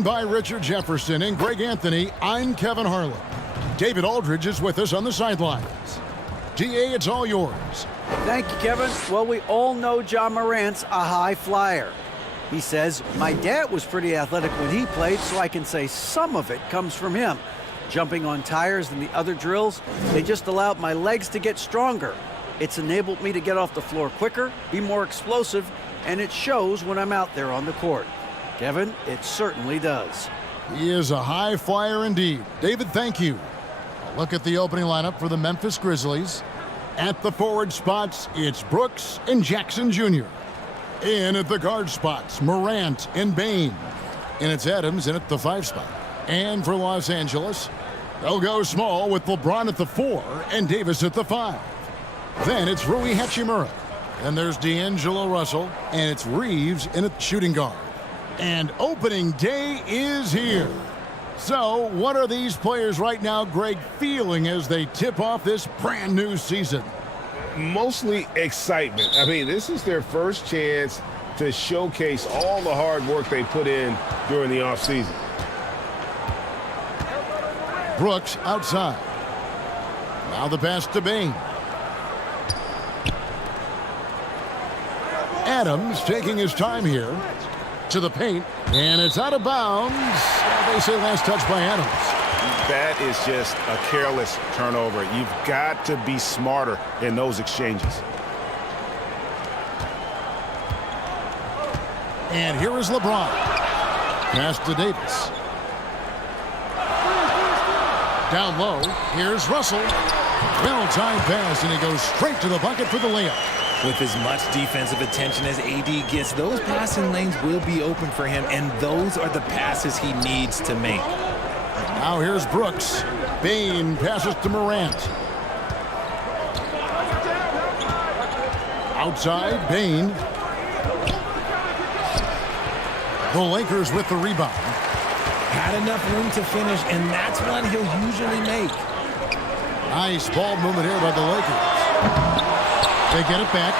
Joined by Richard Jefferson and Greg Anthony, I'm Kevin Harlan. David Aldridge is with us on the sidelines. DA, it's all yours. Thank you, Kevin. Well, we all know Ja Morant's a high flyer. He says, my dad was pretty athletic when he played, so I can say some of it comes from him. Jumping on tires and the other drills, they just allowed my legs to get stronger. It's enabled me to get off the floor quicker, be more explosive, and it shows when I'm out there on the court. Kevin, it certainly does. He is a high flyer indeed. David, thank you. A look at the opening lineup for the Memphis Grizzlies. At the forward spots, it's Brooks and Jackson Jr. In at the guard spots, Morant and Bane. And it's Adams in at the 5 spot. And for Los Angeles, they'll go small with LeBron at the 4 and Davis at the 5. Then it's Rui Hachimura. And there's D'Angelo Russell, and it's Reeves in at shooting guard. And opening day is here. So what are these players right now, Greg, feeling as they tip off this brand new season? Mostly excitement. I mean, this is their first chance to showcase all the hard work they put in during the offseason. Brooks outside. Now the pass to Bane. Adams taking his time here to the paint, and it's out of bounds. They say last touch by Adams. That is just a careless turnover. You've got to be smarter in those exchanges. And here is LeBron. Pass to Davis. Down low, here's Russell. Well-timed pass, and he goes straight to the bucket for the layup. With as much defensive attention as AD gets, those passing lanes will be open for him, and those are the passes he needs to make. Now here's Brooks. Bane passes to Morant. Outside, Bane. The Lakers with the rebound. Had enough room to finish, and that's one he'll usually make. Nice ball movement here by the Lakers. They get it back,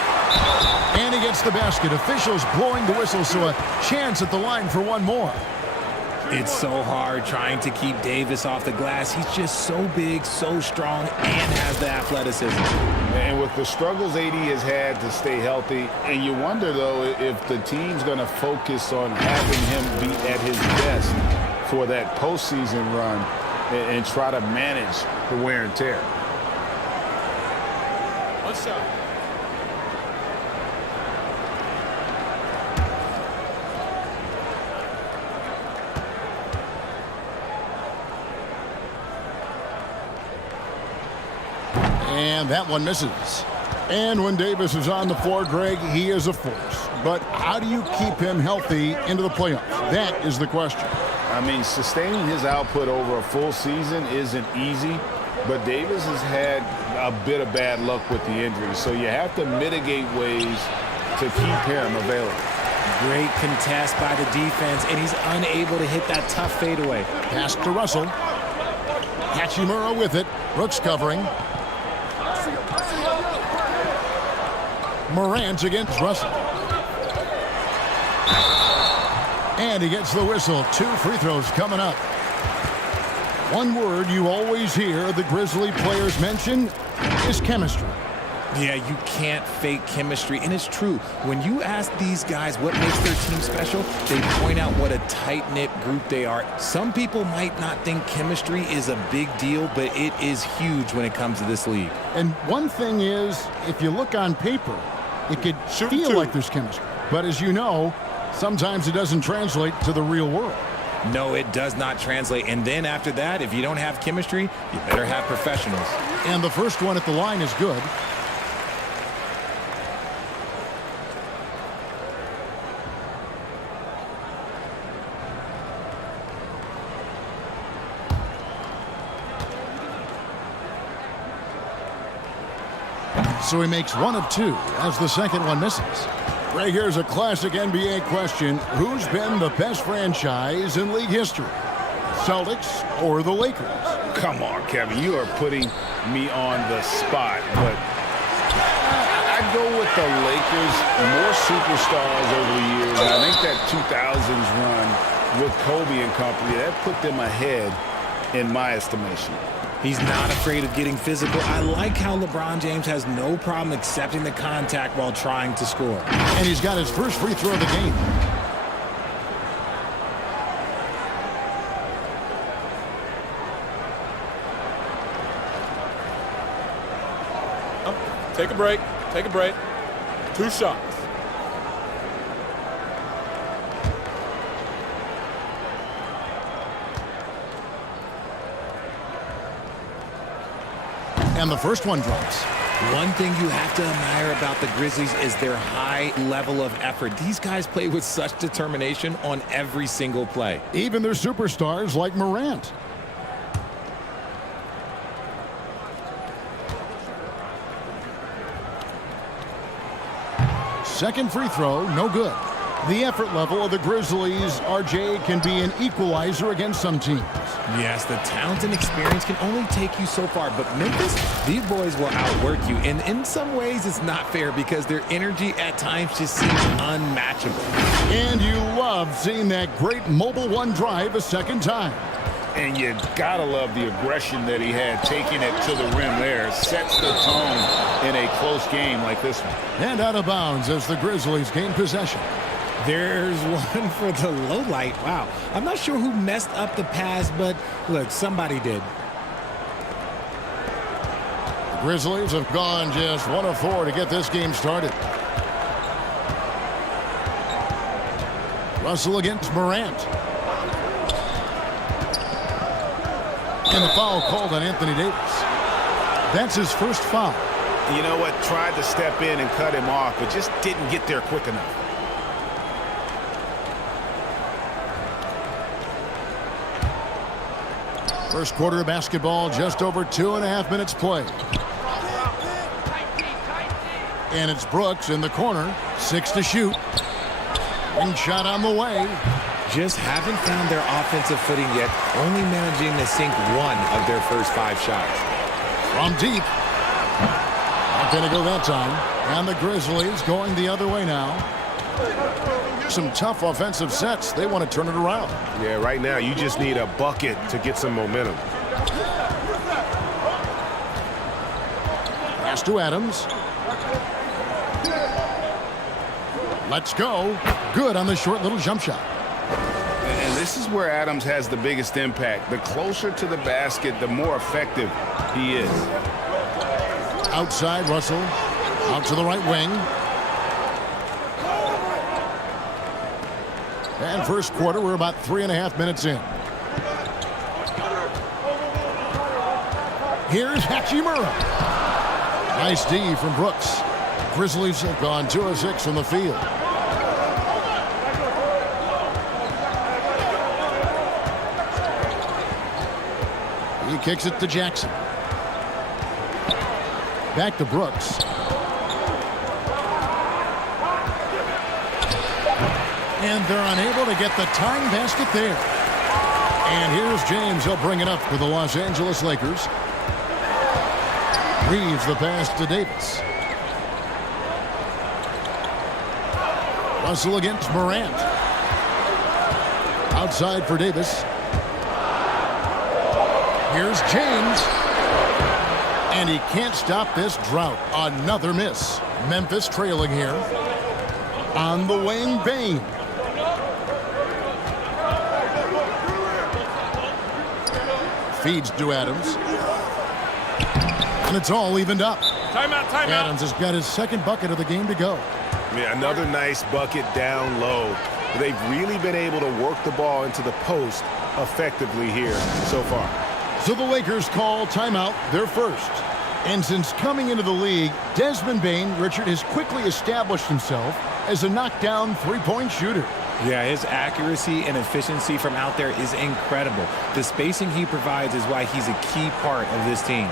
and he gets the basket. Officials blowing the whistle, so a chance at the line for one more. It's so hard trying to keep Davis off the glass. He's just so big, so strong, and has the athleticism. And with the struggles AD has had to stay healthy, and you wonder, though, if the team's going to focus on having him be at his best for that postseason run and try to manage the wear and tear. What's up? And that one misses. And when Davis is on the floor, Greg, he is a force. But how do you keep him healthy into the playoffs? That is the question. I mean, sustaining his output over a full season isn't easy, but Davis has had a bit of bad luck with the injury, so you have to mitigate ways to keep him available. Great contest by the defense, and he's unable to hit that tough fadeaway. Pass to Russell. Hachimura with it. Brooks covering. Morant against Russell. And he gets the whistle. 2 free throws coming up. One word you always hear the Grizzly players mention is chemistry. Yeah, you can't fake chemistry, and it's true. When you ask these guys what makes their team special, they point out what a tight-knit group they are. Some people might not think chemistry is a big deal, but it is huge when it comes to this league. And one thing is, if you look on paper, it could feel like there's chemistry. But as you know, sometimes it doesn't translate to the real world. No, it does not translate. And then after that, if you don't have chemistry, you better have professionals. And the first one at the line is good. So he makes 1 of 2 as the second one misses. Right here's a classic NBA question. Who's been the best franchise in league history? Celtics or the Lakers? Come on, Kevin. You are putting me on the spot, but I'd go with the Lakers. More superstars over the years. I think that 2000s run with Kobe and company, that put them ahead in my estimation. He's not afraid of getting physical. I like how LeBron James has no problem accepting the contact while trying to score. And he's got his first free throw of the game. Take a break. Take a break. 2 shots. And the first one drops. One thing you have to admire about the Grizzlies is their high level of effort. These guys play with such determination on every single play. Even their superstars like Morant. Second free throw, no good. The effort level of the Grizzlies, RJ, can be an equalizer against some teams. Yes, the talent and experience can only take you so far, but Memphis, these boys will outwork you. And in some ways, it's not fair because their energy at times just seems unmatchable. And you love seeing that great mobile one drive a second time. And you gotta love the aggression that he had, taking it to the rim there. Sets the tone in a close game like this one. And out of bounds as the Grizzlies gain possession. There's one for the low light. Wow. I'm not sure who messed up the pass, but look, somebody did. The Grizzlies have gone just 1 of 4 to get this game started. Russell against Morant. And the foul called on Anthony Davis. That's his first foul. You know what? Tried to step in and cut him off, but just didn't get there quick enough. First quarter of basketball, just over 2.5 minutes played. And it's Brooks in the corner, 6 to shoot. One shot on the way. Just haven't found their offensive footing yet, only managing to sink 1 of their first 5 shots. From deep. Not going to go that time. And the Grizzlies going the other way now. Some tough offensive sets. They want to turn it around. Yeah, right now you just need a bucket to get some momentum. Pass to Adams. Let's go. Good on the short little jump shot. And this is where Adams has the biggest impact. The closer to the basket, the more effective he is. Outside, Russell. Out to the right wing. And first quarter, we're about 3.5 minutes in. Here's Hachimura. Nice D from Brooks. Grizzlies have gone 2 of 6 from the field. He kicks it to Jackson. Back to Brooks. And they're unable to get the tying basket there. And here's James. He'll bring it up for the Los Angeles Lakers. Reeves the pass to Davis. Russell against Morant. Outside for Davis. Here's James. And he can't stop this drought. Another miss. Memphis trailing here. On the wing, Bain. Feeds to Adams. And it's all evened up. Timeout, timeout. Adams has got his second bucket of the game to go. Yeah, another nice bucket down low. They've really been able to work the ball into the post effectively here so far. So the Lakers call timeout, their first. And since coming into the league, Desmond Bain, Richard, has quickly established himself as a knockdown three-point shooter. Yeah, his accuracy and efficiency from out there is incredible. The spacing he provides is why he's a key part of this team.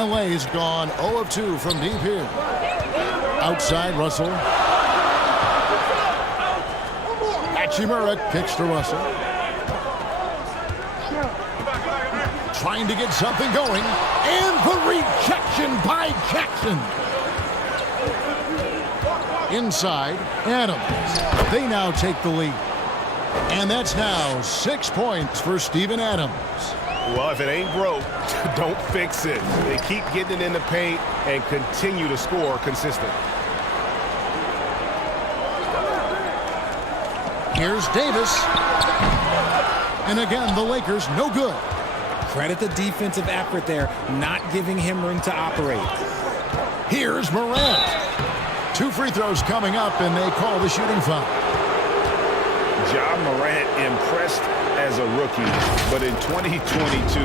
LA's gone 0 of 2 from deep here. Outside, Russell. Hachimura kicks to Russell. Trying to get something going. And the rejection by Jackson. Inside, Adams. They now take the lead. And that's now 6 points for Steven Adams. Well, if it ain't broke, don't fix it. They keep getting it in the paint and continue to score consistent. Here's Davis. And again, the Lakers no good. Credit the defensive effort there, not giving him room to operate. Here's Morant. 2 free throws coming up, and they call the shooting foul. Ja Morant impressed as a rookie, but in 2022,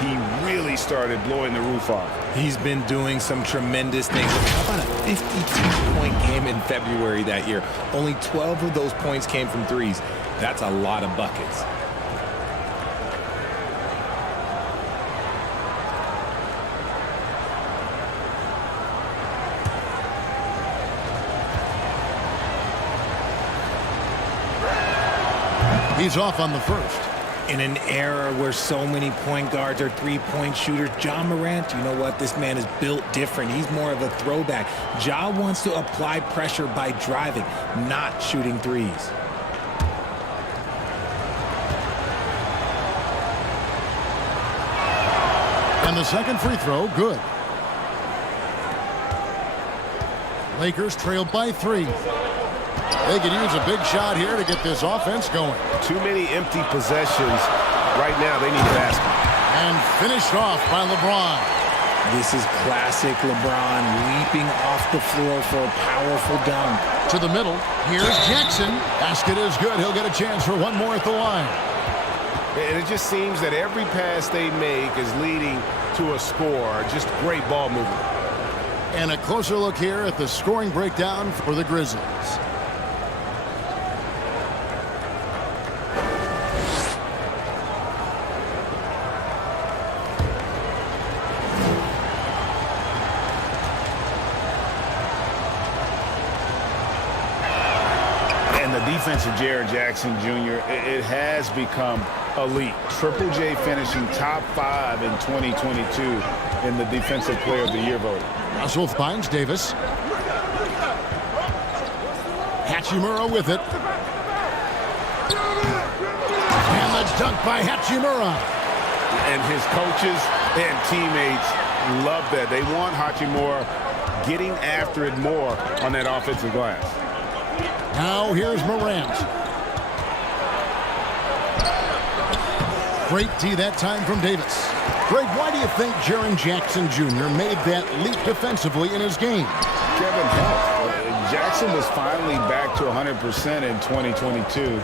he really started blowing the roof off. He's been doing some tremendous things. How about a 52-point game in February that year? Only 12 of those points came from threes. That's a lot of buckets. He's off on the first. In an era where so many point guards are three-point shooters, Ja Morant, you know what? This man is built different. He's more of a throwback. Ja wants to apply pressure by driving, not shooting threes. And the second free throw, good. Lakers trail by 3. They could use a big shot here to get this offense going. Too many empty possessions. Right now, they need a basket. And finished off by LeBron. This is classic LeBron leaping off the floor for a powerful dunk. To the middle. Here's Jackson. Basket is good. He'll get a chance for one more at the line. And it just seems that every pass they make is leading to a score. Just great ball movement. And a closer look here at the scoring breakdown for the Grizzlies. Defense of Jaren Jackson Jr., it has become elite. Triple J finishing top 5 in 2022 in the Defensive Player of the Year vote. Russell finds Davis. Hachimura with it. And the dunk by Hachimura. And his coaches and teammates love that. They want Hachimura getting after it more on that offensive glass. Now here's Morant. Great D that time from Davis. Greg, why do you think Jaren Jackson Jr. made that leap defensively in his game? Kevin, Jackson was finally back to 100% in 2022.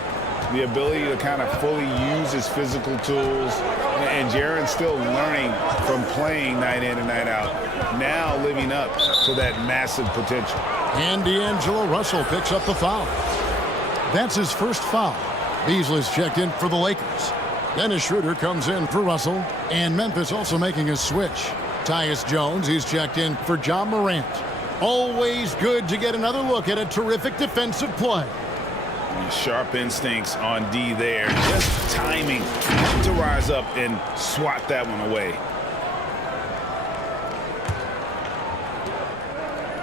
The ability to kind of fully use his physical tools. And Jaren's still learning from playing night in and night out. Now living up to that massive potential. And D'Angelo Russell picks up the foul. That's his first foul. Beasley's checked in for the Lakers. Dennis Schroeder comes in for Russell. And Memphis also making a switch. Tyus Jones, he's checked in for Ja Morant. Always good to get another look at a terrific defensive play. Sharp instincts on D there. Just timing to rise up and swat that one away.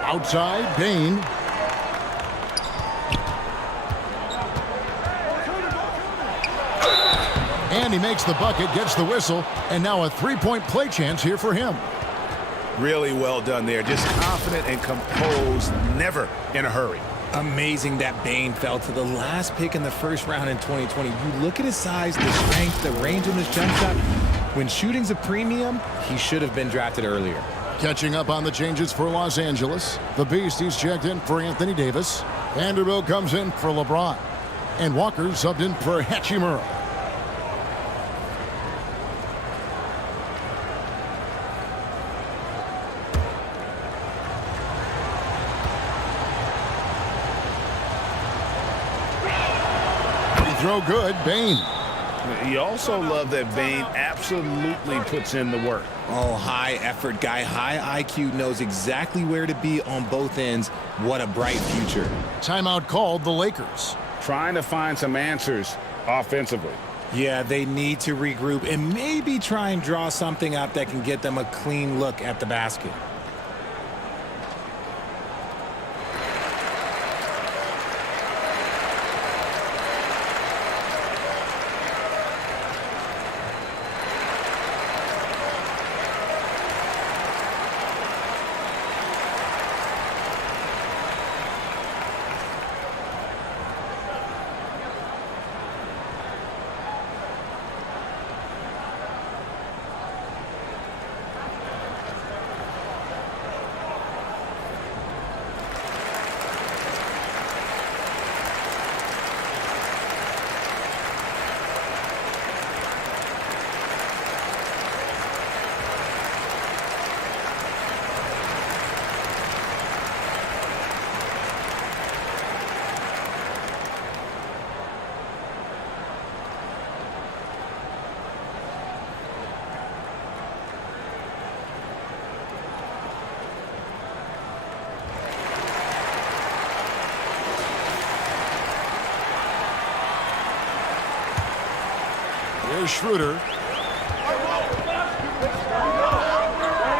Outside, Bain. And he makes the bucket, gets the whistle, and now a three-point play chance here for him. Really well done there. Just confident and composed, never in a hurry. Amazing that Bain fell to the last pick in the first round in 2020. You look at his size, the strength, the range on his jump shot. When shooting's a premium, he should have been drafted earlier. Catching up on the changes for Los Angeles. The Beast, he's checked in for Anthony Davis. Vanderbilt comes in for LeBron. And Walker subbed in for Hachimura. Free throw good, Bain. You also love that Bane absolutely puts in the work. Oh, high effort guy, high IQ, knows exactly where to be on both ends. What a bright future. Timeout called the Lakers. Trying to find some answers offensively. Yeah, they need to regroup and maybe try and draw something up that can get them a clean look at the basket. Here's Schroeder.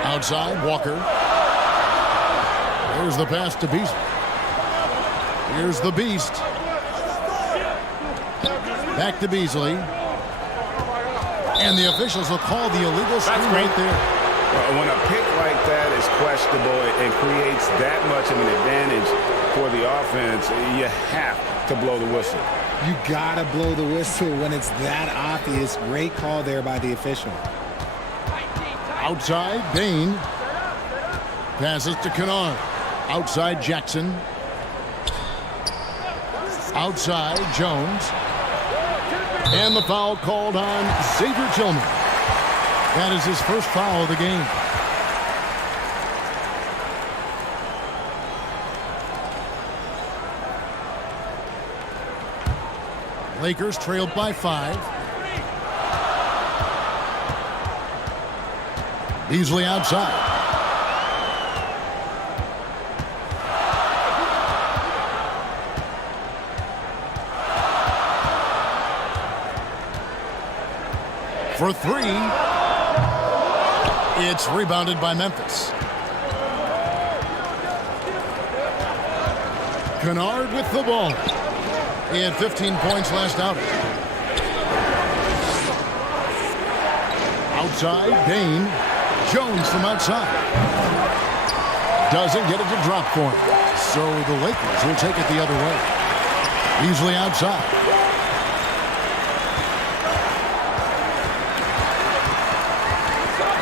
Outside, Walker. Here's the pass to Beast. Here's the Beast. Back to Beasley. And the officials will call the illegal screen right there. When a pick like that is questionable and creates that much of an advantage for the offense, you have to blow the whistle. You gotta blow the whistle when it's that obvious. Great call there by the official. Outside, Bane. Passes to Kennard. Outside, Jackson. Outside, Jones. And the foul called on Xavier Tillman. That is his first foul of the game. Lakers trailed by 5. Beasley outside. For 3. It's rebounded by Memphis. Kennard with the ball. He had 15 points last outing. Outside, Bane. Jones from outside. Doesn't get it to drop for him. So the Lakers will take it the other way. Beasley outside.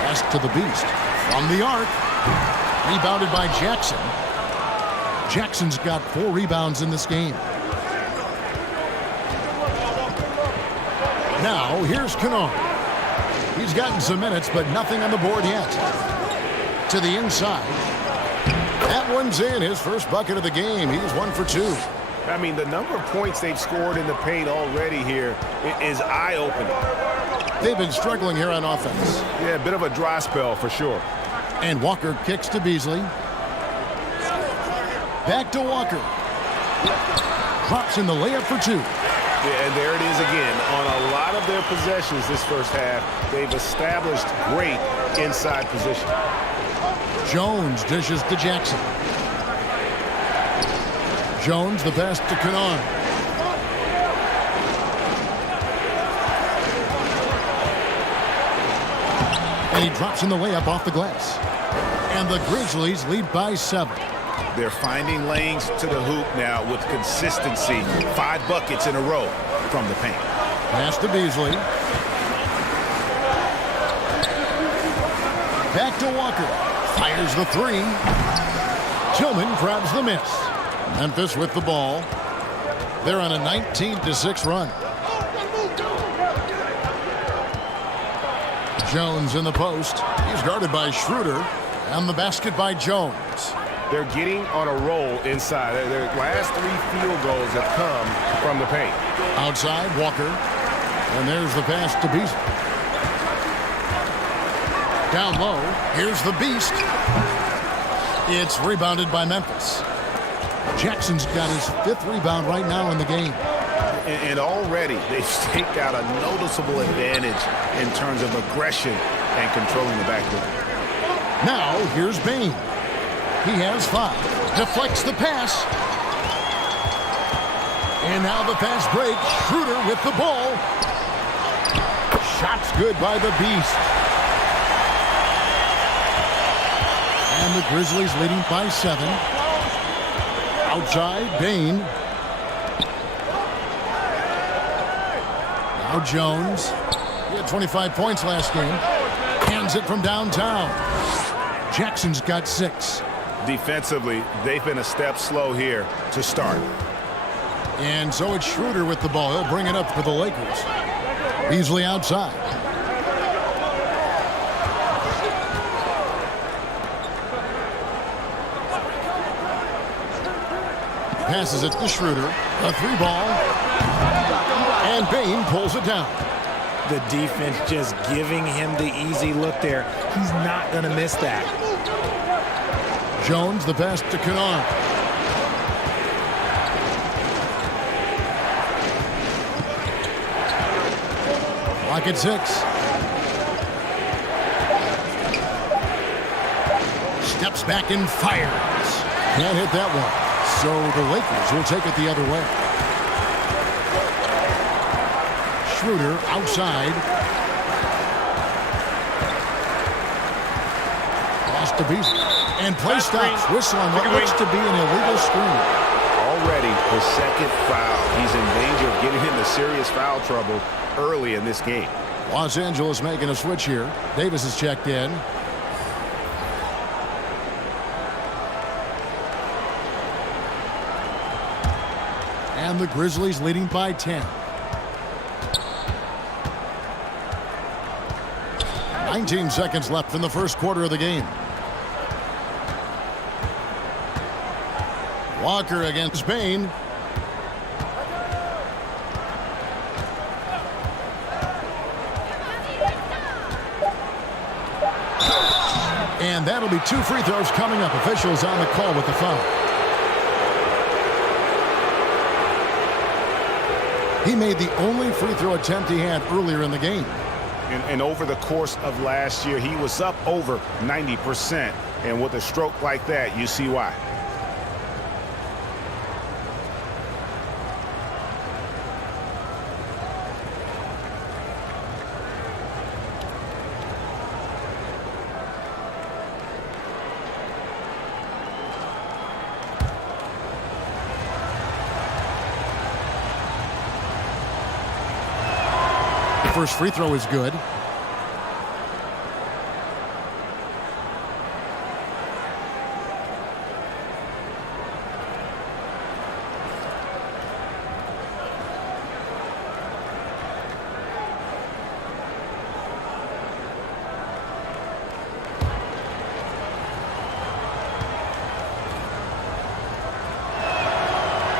Pass to the Beast. From the arc. Rebounded by Jackson. Jackson's got 4 rebounds in this game. Now, here's Kennard. He's gotten some minutes, but nothing on the board yet. To the inside. That one's in. His first bucket of the game. He's 1 for 2. I mean, the number of points they've scored in the paint already here is eye-opening. They've been struggling here on offense. Yeah, a bit of a dry spell for sure. And Walker kicks to Beasley. Back to Walker. Drops in the layup for 2. Yeah, and there it is again. On a lot of their possessions this first half, they've established great inside position. Jones dishes to Jackson. Jones, the pass to Kennard. And he drops in the layup off the glass. And the Grizzlies lead by 7. They're finding lanes to the hoop now with consistency. 5 buckets in a row from the paint. Pass to Beasley. Back to Walker. Fires the 3. Tillman grabs the miss. Memphis with the ball. They're on a 19-6 run. Jones in the post. He's guarded by Schroeder. And the basket by Jones. They're getting on a roll inside. Their last 3 field goals have come from the paint. Outside, Walker. And there's the pass to Beast. Down low, here's the Beast. It's rebounded by Memphis. Jackson's got his 5th rebound right now in the game. And already they've staked out a noticeable advantage in terms of aggression and controlling the backcourt. Now, here's Bain. He has 5. Deflects the pass. And now the fast break. Schroeder with the ball. Shots good by the Beast. And the Grizzlies leading by 7. Outside, Bain. Now Jones. He had 25 points last game. Hands it from downtown. Jackson's got 6. Defensively, they've been a step slow here to start. And so it's Schroeder with the ball. He'll bring it up for the Lakers. Beasley outside. Passes it to Schroeder. A 3-ball. And Bain pulls it down. The defense just giving him the easy look there. He's not going to miss that. Jones, the pass to Kennard. Clock at 6. Steps back and fires. Can't hit that one. So the Lakers will take it the other way. Schroeder outside. Pass to Beasley. And play stops. Whistle on what looks to be an illegal screen. Already his 2nd foul. He's in danger of getting into serious foul trouble early in this game. Los Angeles making a switch here. Davis is checked in. And the Grizzlies leading by 10. 19 seconds left in the first quarter of the game. Walker against Bain. And that'll be 2 free throws coming up. Officials on the call with the foul. He made the only free throw attempt he had earlier in the game. And over the course of last year, he was up over 90%. And with a stroke like that, you see why. First free throw is good.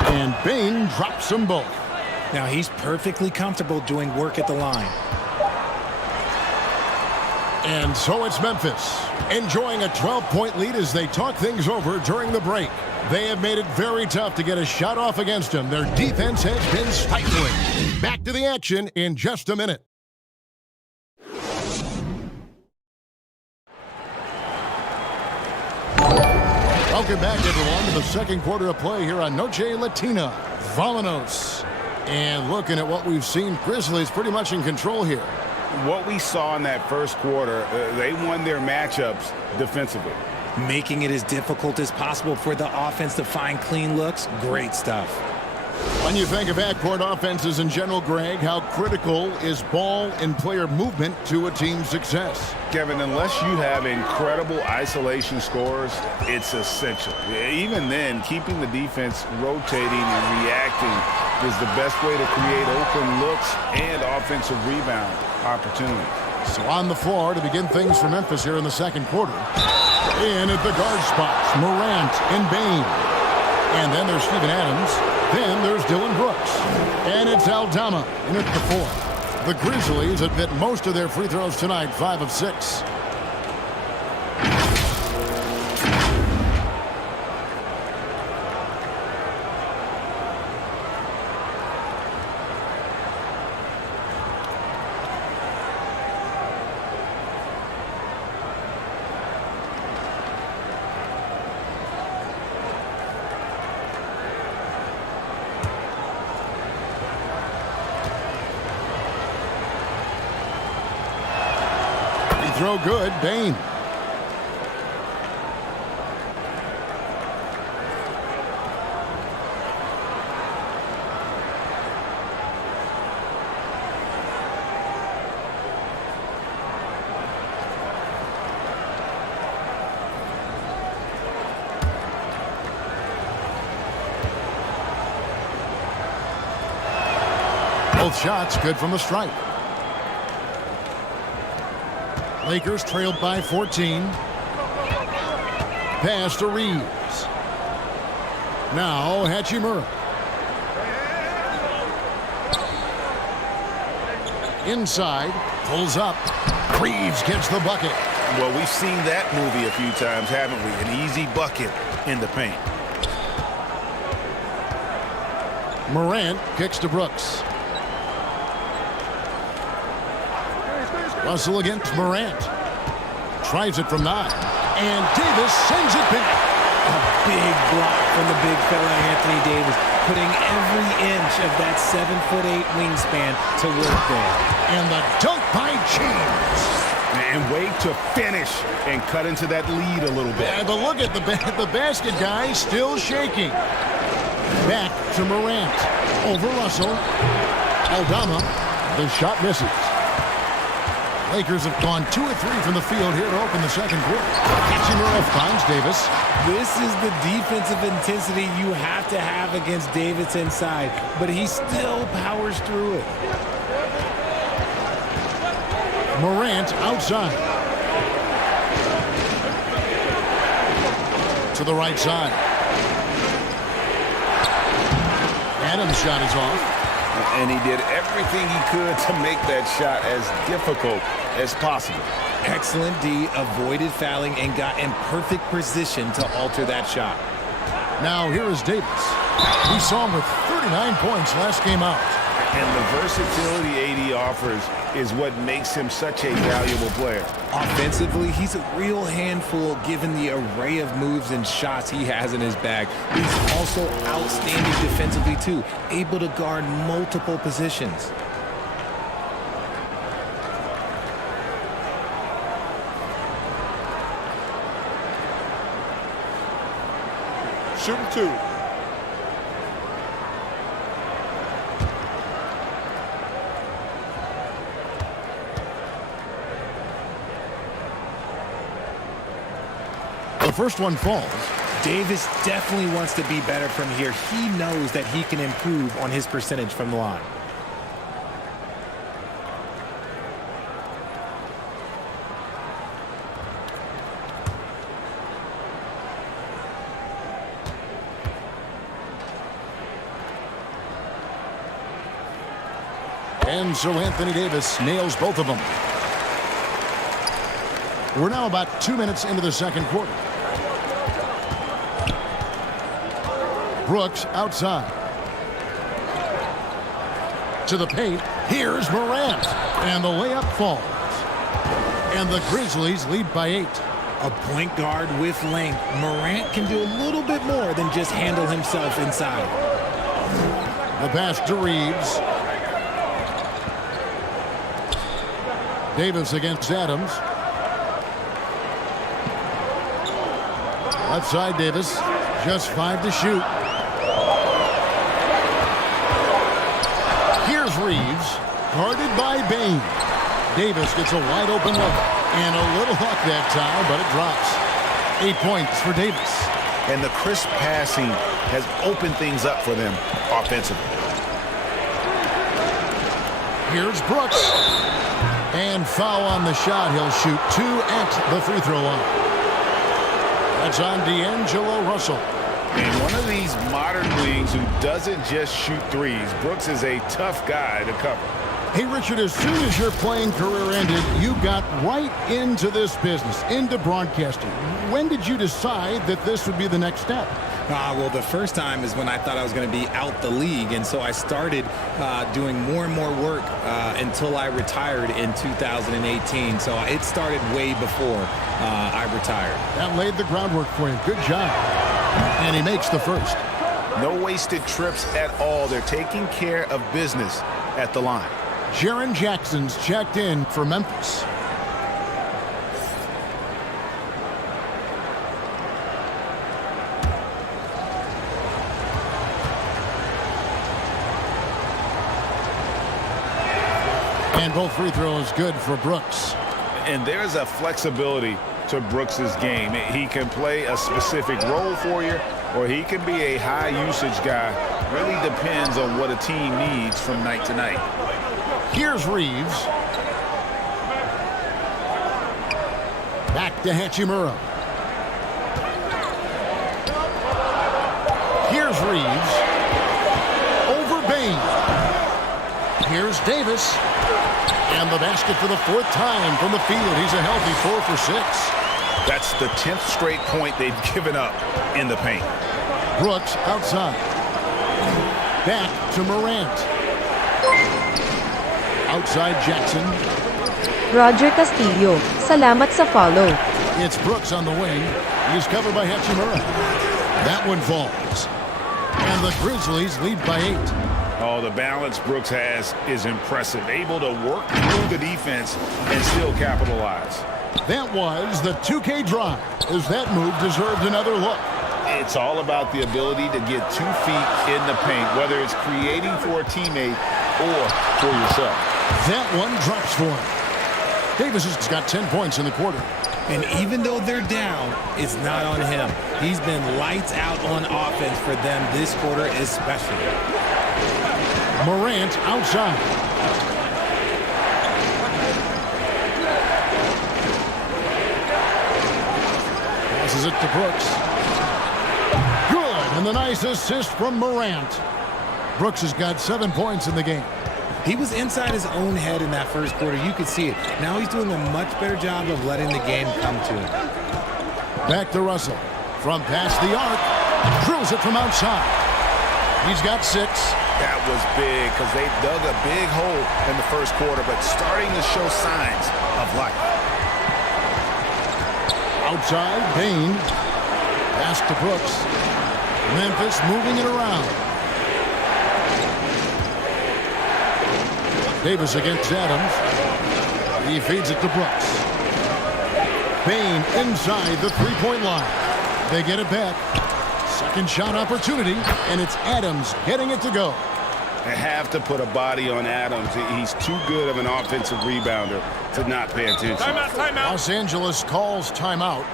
And Bain drops them both. Now he's perfectly comfortable doing work at the line. And so it's Memphis, enjoying a 12-point lead as they talk things over during the break. They have made it very tough to get a shot off against them. Their defense has been stifling. Back to the action in just a minute. Welcome back, everyone, to the second quarter of play here on Noche Latina. Vamanos. And looking at what we've seen, Grizzlies pretty much in control here. What we saw in that first quarter, they won their matchups defensively. Making it as difficult as possible for the offense to find clean looks. Great stuff. When you think of backcourt offenses in general, Greg, how critical is ball and player movement to a team's success? Kevin, unless you have incredible isolation scores, it's essential. Even then, keeping the defense rotating and reacting is the best way to create open looks and offensive rebound opportunities. So on the floor to begin things for Memphis here in the second quarter. In at the guard spots, Morant and Bain. And then there's Steven Adams. Then there's Dylan Brooks. And it's Aldama in at the 4. The Grizzlies have hit most of their free throws tonight, 5 of 6. Throw good, Bain. Both shots good from the stripe. Lakers trailed by 14. Pass to Reeves. Now Hachimura. Inside. Pulls up. Reeves gets the bucket. Well, we've seen that movie a few times, haven't we? An easy bucket in the paint. Morant kicks to Brooks. Russell against Morant. Tries it from 9. And Davis sends it back. A big block from the big fella Anthony Davis, putting every inch of that 7'8" wingspan to work there. And the dunk by James. And wait to finish and cut into that lead a little bit. But look at the basket guy still shaking. Back to Morant. Over Russell. Aldama. The shot misses. Lakers have gone 2 of 3 from the field here to open the second quarter. Hachimura finds Davis. This is the defensive intensity you have to have against Davis inside, but he still powers through it. Morant outside. To the right side. Adams' shot is off. And he did everything he could to make that shot as difficult as possible. Excellent D, avoided fouling and got in perfect position to alter that shot. Now here is Davis. We saw him with 39 points last game out. And the versatility AD offers is what makes him such a valuable player. Offensively, he's a real handful given the array of moves and shots he has in his bag. He's also outstanding defensively too, able to guard multiple positions. Shooting 2. The first one falls. Davis definitely wants to be better from here. He knows that he can improve on his percentage from the line. And so Anthony Davis nails both of them. We're now about 2 minutes into the second quarter. Brooks outside. To the paint. Here's Morant. And the layup falls. And the Grizzlies lead by 8. A point guard with length. Morant can do a little bit more than just handle himself inside. The pass to Reeves. Davis against Adams. Left side Davis. Just 5 to shoot. Here's Reeves. Guarded by Bain. Davis gets a wide open look. And a little luck that time, but it drops. 8 points for Davis. And the crisp passing has opened things up for them offensively. Here's Brooks. And foul on the shot. He'll shoot 2 at the free throw line. That's on D'Angelo Russell. And one of these modern wings who doesn't just shoot threes. Brooks is a tough guy to cover. Hey, Richard, as soon as your playing career ended, you got right into this business, into broadcasting. When did you decide that this would be the next step? Well, the first time is when I thought I was going to be out the league, and so I started doing more and more work until I retired in 2018. So it started way before I retired. That laid the groundwork for you. Good job. And he makes the first. No wasted trips at all. They're taking care of business at the line. Jaren Jackson's checked in for Memphis. And both free throws good for Brooks. And there's a flexibility to Brooks's game. He can play a specific role for you, or he can be a high-usage guy. Really depends on what a team needs from night to night. Here's Reeves. Back to Hachimura. Here's Reeves. Over Bain. Here's Davis. And the basket for the fourth time from the field. He's a healthy 4 for 6. That's the 10th straight point they've given up in the paint. Brooks outside. Back to Morant. Outside Jackson. Roger Castillo, salamat sa follow. It's Brooks on the wing. He's covered by Hachimura. That one falls. And the Grizzlies lead by 8. Oh, the balance Brooks has is impressive. Able to work through the defense and still capitalize. That was the 2K drive, as that move deserved another look. It's all about the ability to get 2 feet in the paint, whether it's creating for a teammate or for yourself. That one drops for him. Davis has got 10 points in the quarter. And even though they're down, it's not on him. He's been lights out on offense for them this quarter especially. Morant outside. Passes it to Brooks. Good, and the nice assist from Morant. Brooks has got 7 points in the game. He was inside his own head in that first quarter. You could see it. Now he's doing a much better job of letting the game come to him. Back to Russell. From past the arc. Drills it from outside. He's got 6. That was big because they dug a big hole in the first quarter, but starting to show signs of life. Outside, Bain. Pass to Brooks. Memphis moving it around. Davis against Adams. He feeds it to Brooks. Bain inside the three-point line. They get it back. Second shot opportunity, and it's Adams getting it to go. They have to put a body on Adams. He's too good of an offensive rebounder to not pay attention. Timeout, timeout. Los Angeles calls timeout.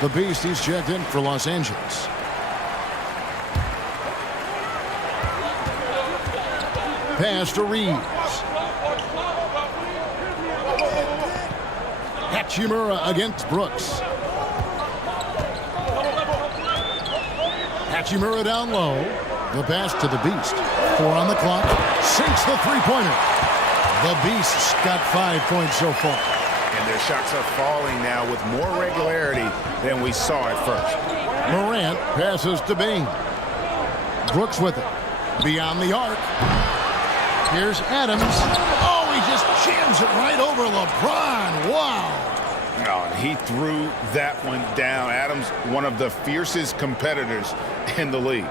The Beast, he's checked in for Los Angeles. Pass to Reeves. Hachimura against Brooks. Hachimura down low. The pass to the Beast. 4 on the clock. Sinks the three-pointer. The Beast's got 5 points so far. And their shots are falling now with more regularity than we saw at first. Morant passes to Bain. Brooks with it. Beyond the arc. Here's Adams. Oh, he just jams it right over LeBron. Wow. Oh, and he threw that one down. Adams, one of the fiercest competitors in the league.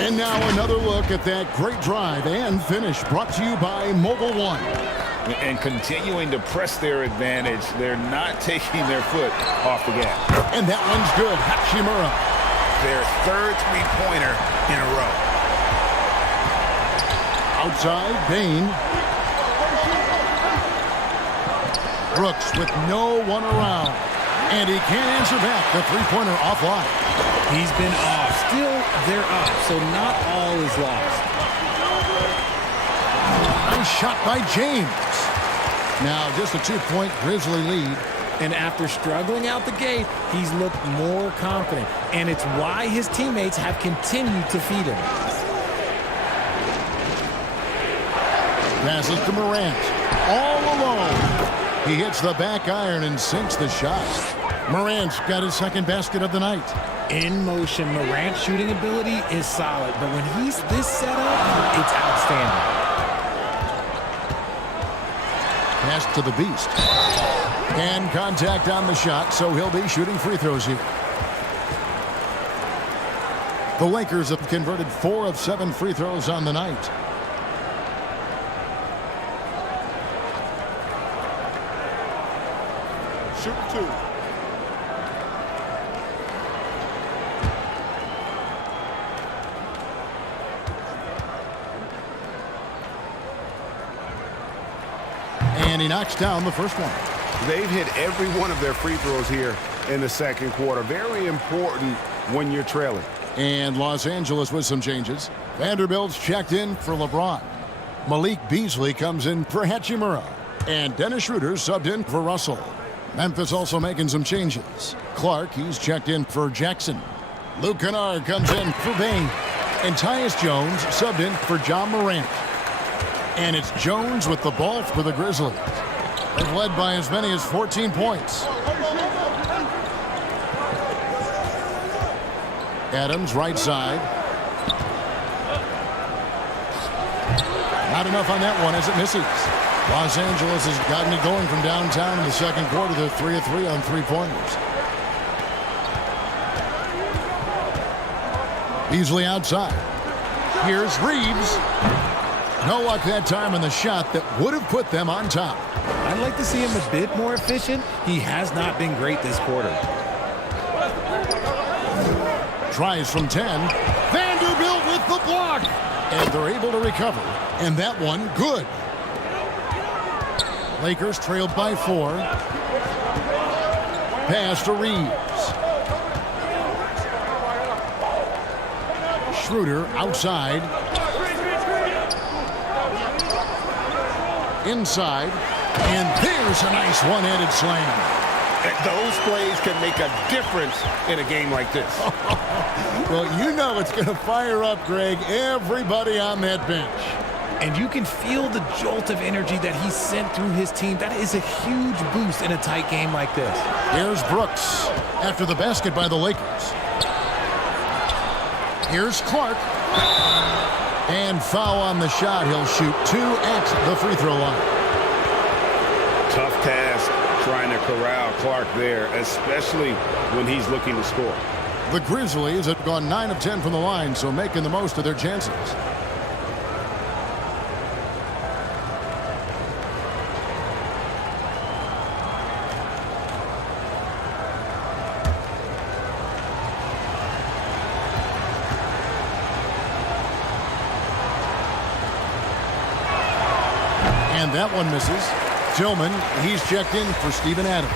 And now another look at that great drive and finish brought to you by Mobile One. And continuing to press their advantage. They're not taking their foot off the gas. And that one's good. Hachimura. Their third three-pointer in a row. Outside, Bain. Brooks with no one around. And he can't answer back. The three-pointer offline. He's been off. Still, they're up, so not all is lost. Nice shot by James. Now just a 2-point Grizzly lead. And after struggling out the gate, he's looked more confident. And it's why his teammates have continued to feed him. Passes to Morant. All alone. He hits the back iron and sinks the shot. Morant's got his second basket of the night. In motion, Morant's shooting ability is solid. But when he's this set up, it's outstanding. Pass to the Beast. And contact on the shot, so he'll be shooting free throws here. The Lakers have converted 4 of 7 free throws on the night. Shooting 2. And he knocks down the first one. They've hit every one of their free throws here in the second quarter. Very important when you're trailing. And Los Angeles with some changes. Vanderbilt's checked in for LeBron. Malik Beasley comes in for Hachimura. And Dennis Schroeder subbed in for Russell. Memphis also making some changes. Clark, he's checked in for Jackson. Luke Kennard comes in for Bain. And Tyus Jones subbed in for John Morant. And it's Jones with the ball for the Grizzlies. They've led by as many as 14 points. Adams, right side. Not enough on that one as it misses. Los Angeles has gotten it going from downtown in the second quarter. They're 3 of 3 on three-pointers. Beasley outside. Here's Reeves. No luck that time on the shot that would have put them on top. I'd like to see him a bit more efficient. He has not been great this quarter. Tries from 10. Vanderbilt with the block. And they're able to recover. And that one, good. Lakers trailed by 4. Pass to Reeves. Schroeder outside. Inside. And there's a nice one-handed slam. Those plays can make a difference in a game like this. Well, you know it's going to fire up, Greg, everybody on that bench. And you can feel the jolt of energy that he sent through his team. That is a huge boost in a tight game like this. Here's Brooks after the basket by the Lakers. Here's Clark. And foul on the shot. He'll shoot 2 at the free throw line. Tough task trying to corral Clark there, especially when he's looking to score. The Grizzlies have gone 9 of 10 from the line, so making the most of their chances. And that one misses. Tillman, he's checked in for Steven Adams.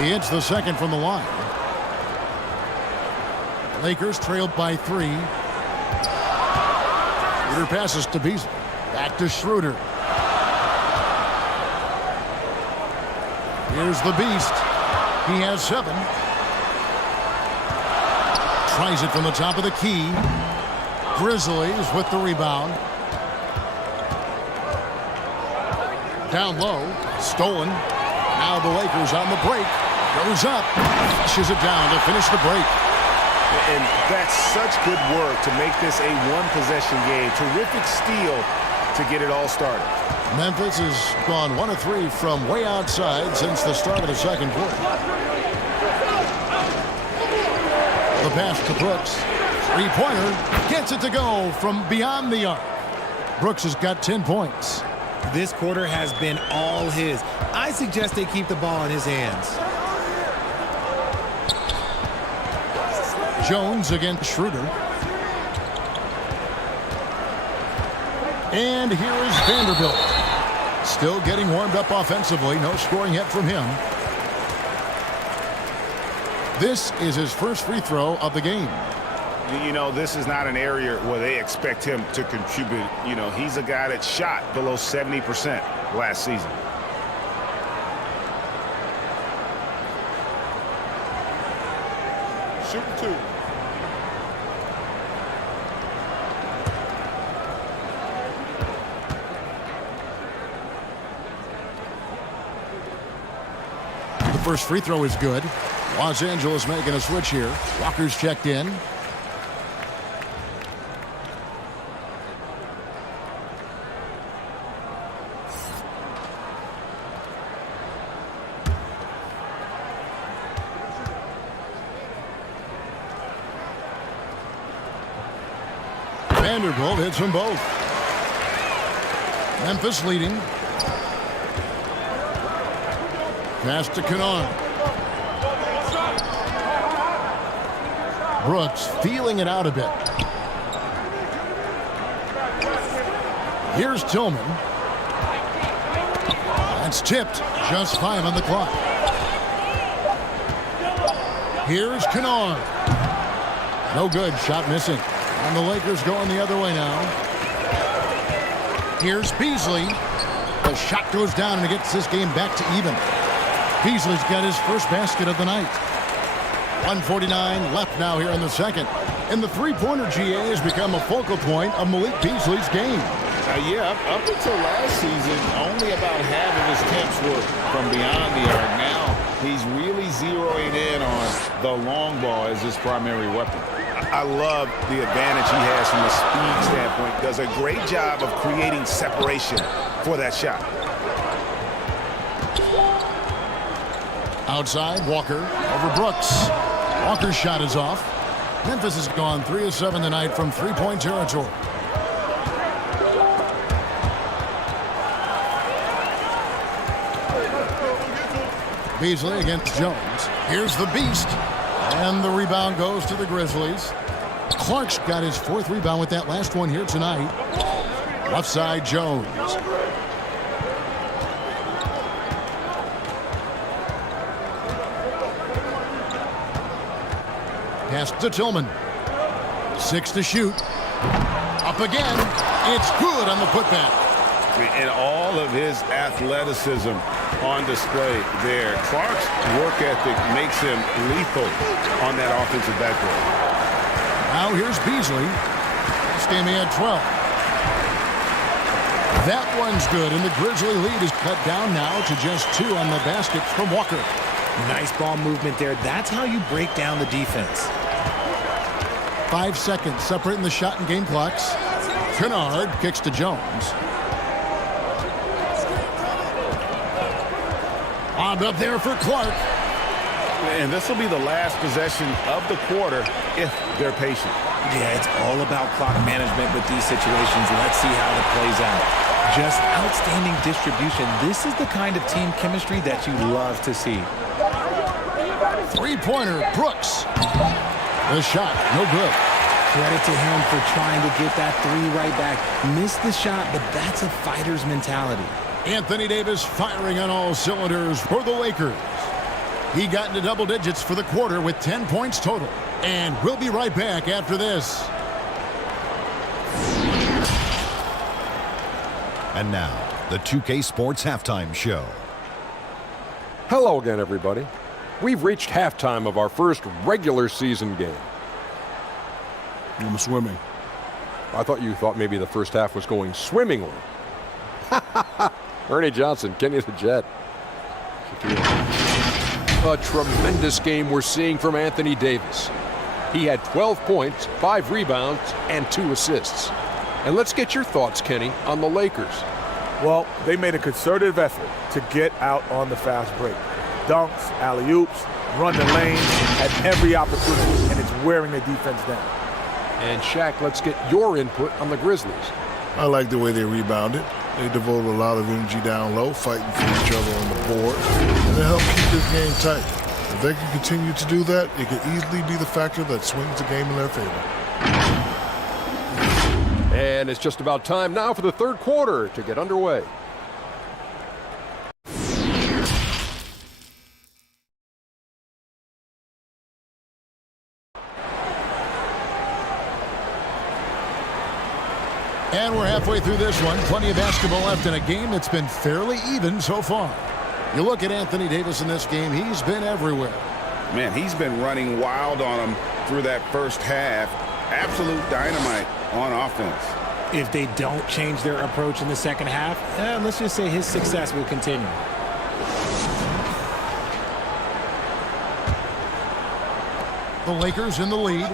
He hits the second from the line. Lakers trailed by 3. Schroeder passes to Beasley. Back to Schroeder. Here's the Beast. He has 7. Tries it from the top of the key. Grizzlies with the rebound. Down low. Stolen. Now the Lakers on the break. Goes up. Flushes it down to finish the break. And that's such good work to make this a one-possession game. Terrific steal to get it all started. Memphis has gone 1 of 3 from way outside since the start of the second quarter. The pass to Brooks. Three-pointer. Gets it to go from beyond the arc. Brooks has got 10 points. This quarter has been all his. I suggest they keep the ball in his hands. Jones against Schroeder. And here is Vanderbilt. Still getting warmed up offensively. No scoring yet from him. This is his first free throw of the game. You know, this is not an area where they expect him to contribute. You know, he's a guy that shot below 70% last season. Shooting 2. The first free throw is good. Los Angeles making a switch here. Walker's checked in. Vanderbilt hits them both. Memphis leading. Pass to Kennard. Brooks feeling it out a bit. Here's Tillman. That's tipped. Just 5 on the clock. Here's Kennard. No good. Shot missing. And the Lakers going the other way now. Here's Beasley. The shot goes down and it gets this game back to even. Beasley's got his first basket of the night. 1:49 left now here in the second. And the three-pointer GA has become a focal point of Malik Beasley's game. Yeah, up until last season, only about half of his attempts were from beyond the arc. Now he's really zeroing in on the long ball as his primary weapon. I love the advantage he has from a speed standpoint. Does a great job of creating separation for that shot. Outside, Walker over Brooks. Walker's shot is off. Memphis has gone 3 of 7 tonight from three-point territory. Beasley against Jones. Here's the Beast. And the rebound goes to the Grizzlies. Clark's got his 4th rebound with that last one here tonight. Left side, Jones. Pass to Tillman. 6 to shoot. Up again. It's good on the putback. And all of his athleticism on display there. Clark's work ethic makes him lethal on that offensive backboard. Now here's Beasley. This game he had 12. That one's good, and the Grizzly lead is cut down now to just 2 on the basket from Walker. Nice ball movement there. That's how you break down the defense. 5 seconds separating the shot and game clocks. Kennard kicks to Jones. Bombed up there for Clark. And this will be the last possession of the quarter if they're patient. Yeah, it's all about clock management with these situations. Let's see how it plays out. Just outstanding distribution. This is the kind of team chemistry that you love to see. Three-pointer, Brooks. The shot, no good. Credit to him for trying to get that 3 right back. Missed the shot, but that's a fighter's mentality. Anthony Davis firing on all cylinders for the Lakers. He got into double digits for the quarter with 10 points total. And we'll be right back after this. And now, the 2K Sports Halftime Show. Hello again, everybody. We've reached halftime of our first regular season game. I'm swimming. I thought you thought maybe the first half was going swimmingly. Ernie Johnson, Kenny the Jet. A tremendous game we're seeing from Anthony Davis. He had 12 points, 5 rebounds, and 2 assists. And let's get your thoughts, Kenny, on the Lakers. Well, they made a concerted effort to get out on the fast break. Dunks, alley-oops, run the lane, had every opportunity, and it's wearing the defense down. And Shaq, let's get your input on the Grizzlies. I like the way they rebounded. They devoted a lot of energy down low, fighting for each other on the board, and they helped keep this game tight. If they can continue to do that, it could easily be the factor that swings the game in their favor. And it's just about time now for the third quarter to get underway. And we're halfway through this one. Plenty of basketball left in a game that's been fairly even so far. You look at Anthony Davis in this game, he's been everywhere. Man, he's been running wild on him through that first half. Absolute dynamite on offense. If they don't change their approach in the second half, let's just say his success will continue. The Lakers in the lead.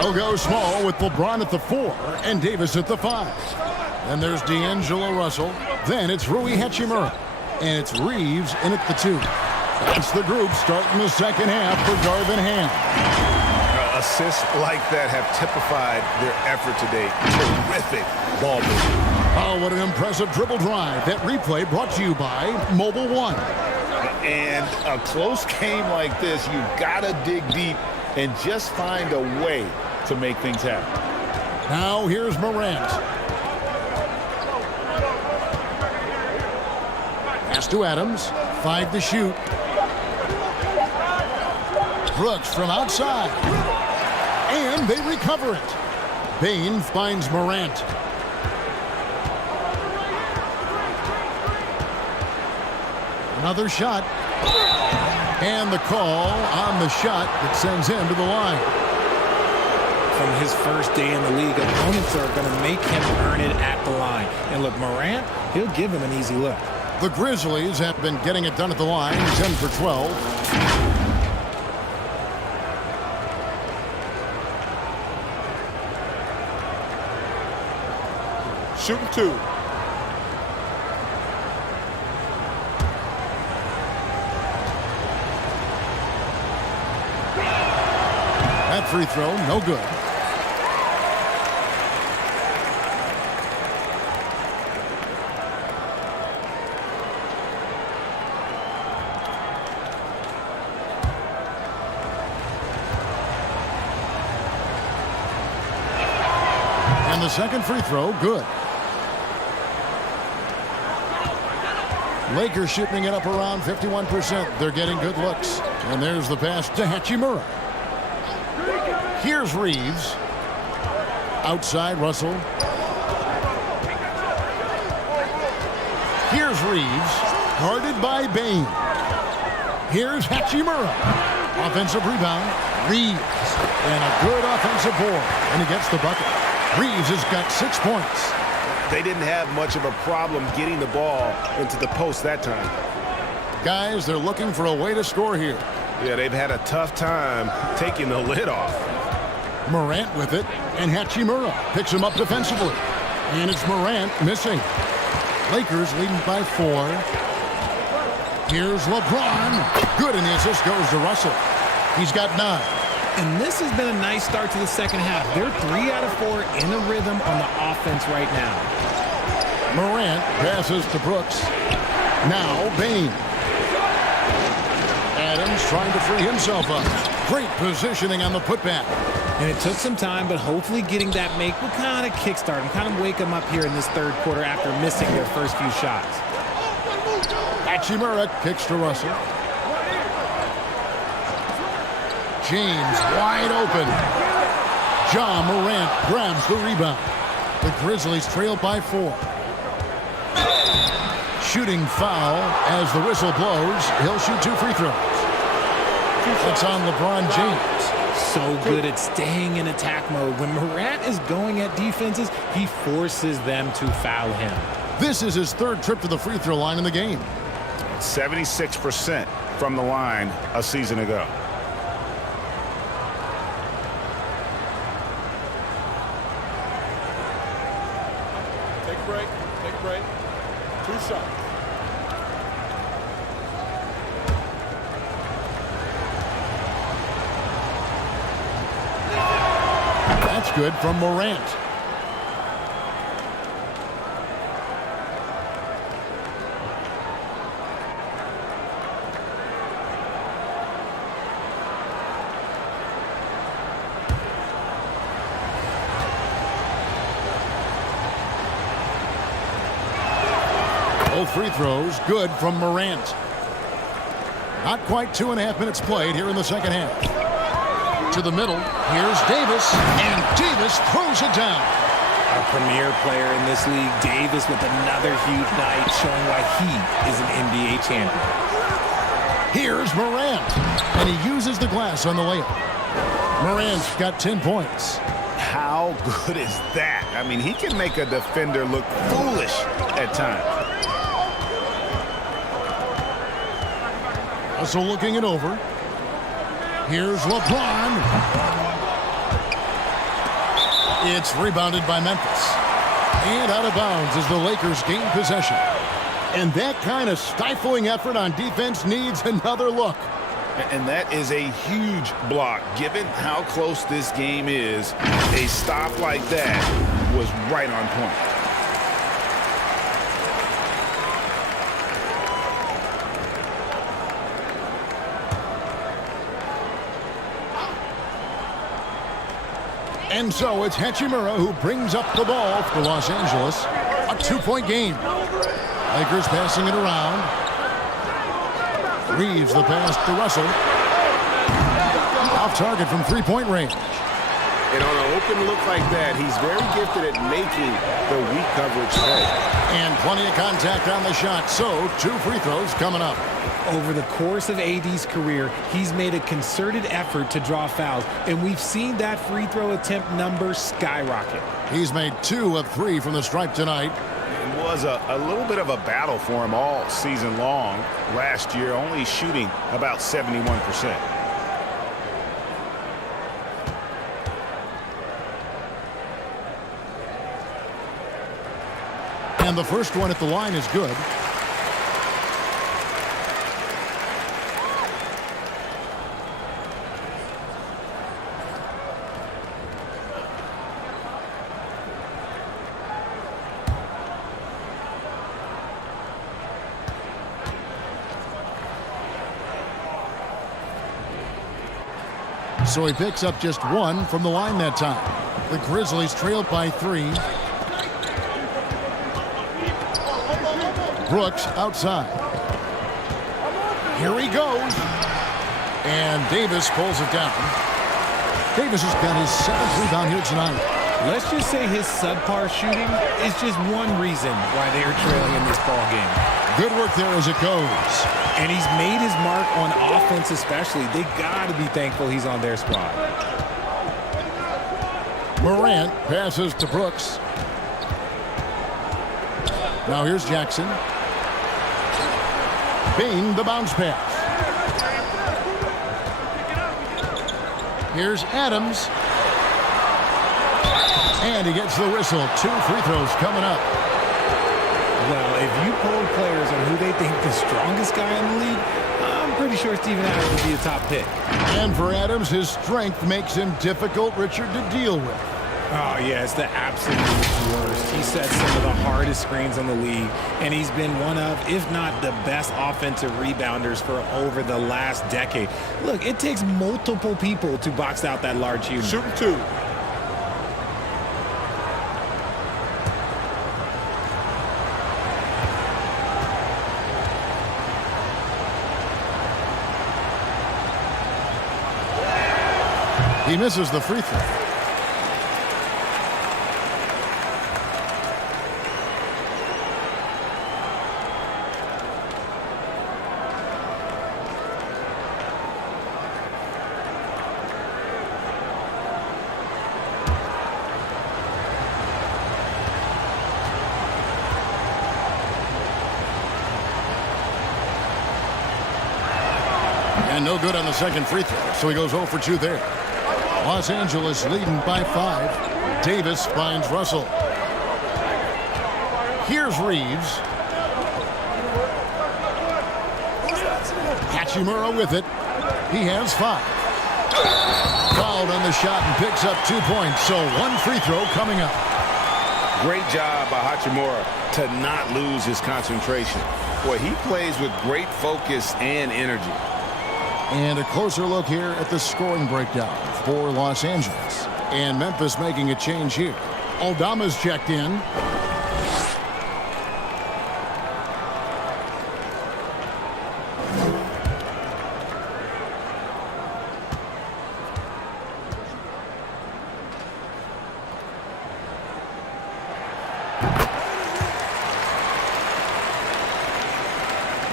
They'll go small with LeBron at the 4 and Davis at the 5. Then there's D'Angelo Russell. Then it's Rui Hachimura. And it's Reeves in at the 2. That's the group starting the second half for Darvin Ham. Assists like that have typified their effort today. Terrific ball movement. Oh, what an impressive dribble drive. That replay brought to you by Mobile One. And a close game like this, you gotta dig deep and just find a way to make things happen. Now here's Morant. Pass to Adams. 5 to shoot. Brooks from outside. And they recover it. Bain finds Morant. Another shot. And the call on the shot that sends him to the line. From his first day in the league, opponents are going to make him earn it at the line. And look, Morant, he'll give him an easy look. The Grizzlies have been getting it done at the line, 10 for 12. Shooting 2. That free throw, no good. And the second free throw, good. Lakers shooting it up around 51%. They're getting good looks. And there's the pass to Hachimura. Here's Reeves. Outside, Russell. Here's Reeves. Guarded by Bain. Here's Hachimura. Offensive rebound. Reeves. And a good offensive board. And he gets the bucket. Reeves has got 6 points. They didn't have much of a problem getting the ball into the post that time. Guys, they're looking for a way to score here. Yeah, they've had a tough time taking the lid off. Morant with it, and Hachimura picks him up defensively. And it's Morant missing. Lakers leading by 4. Here's LeBron. Good, and the assist goes to Russell. He's got 9. And this has been a nice start to the second half. They're 3 out of 4 in a rhythm on the offense right now. Morant passes to Brooks. Now Bain. Adams trying to free himself up. Great positioning on the putback. And it took some time, but hopefully getting that make will kind of kickstart and kind of wake them up here in this third quarter after missing their first few shots. Hachimura kicks to Russell. James wide open. Ja Morant grabs the rebound. The Grizzlies trail by 4. Shooting foul as the whistle blows. He'll shoot 2 free throws. That's on LeBron James. So good at staying in attack mode. When Morant is going at defenses, he forces them to foul him. This is his 3rd trip to the free throw line in the game. 76% from the line a season ago. Take a break. Take a break. 2 shots. That's good from Morant. Both free throws good from Morant. Not quite 2.5 minutes played here in the second half. To the middle, here's Davis, and Davis throws it down. A premier player in this league, Davis with another huge night, showing why he is an NBA champion. Here's Morant, and he uses the glass on the layup. Morant's got 10 points. How good is that? I mean, he can make a defender look foolish at times. Also looking it over. Here's LeBron. It's rebounded by Memphis. And out of bounds as the Lakers gain possession. And that kind of stifling effort on defense needs another look. And that is a huge block. Given how close this game is, a stop like that was right on point. And so it's Hachimura who brings up the ball for Los Angeles. A 2-point game. Lakers passing it around. Reeves the pass to Russell. Off target from 3-point range. And on an open look like that, he's very gifted at making the weak coverage pay. And plenty of contact on the shot. So 2 free throws coming up. Over the course of AD's career, he's made a concerted effort to draw fouls, and we've seen that free throw attempt number skyrocket. He's made 2 of 3 from the stripe tonight. It was a little bit of a battle for him all season long. Last year, only shooting about 71%. And the first one at the line is good. So he picks up just 1 from the line that time. The Grizzlies trailed by 3. Brooks outside. Here he goes. And Davis pulls it down. Davis has got his 7th rebound here tonight. Let's just say his subpar shooting is just one reason why they are trailing in this ball game. Good work there as it goes. And he's made his mark on offense especially. They got to be thankful he's on their squad. Morant passes to Brooks. Now here's Jackson. Bing, the bounce pass. Here's Adams. And he gets the whistle. 2 free throws coming up. Well, if you poll players on who they think the strongest guy in the league, I'm pretty sure Steven Adams would be a top pick. And for Adams, his strength makes him difficult, Richard, to deal with. Oh, yeah, it's the absolute worst. He sets some of the hardest screens in the league, and he's been one of, if not the best offensive rebounders for over the last decade. Look, it takes multiple people to box out that large unit. Shooting 2. He misses the free throw. And no good on the second free throw, so he goes 0 for 2 there. Los Angeles leading by 5. Davis finds Russell. Here's Reeves. Hachimura with it. He has 5. Fouled on the shot and picks up 2 points, so 1 free throw coming up. Great job by Hachimura to not lose his concentration. Boy, he plays with great focus and energy. And a closer look here at the scoring breakdown for Los Angeles. And Memphis making a change here. Aldama's checked in.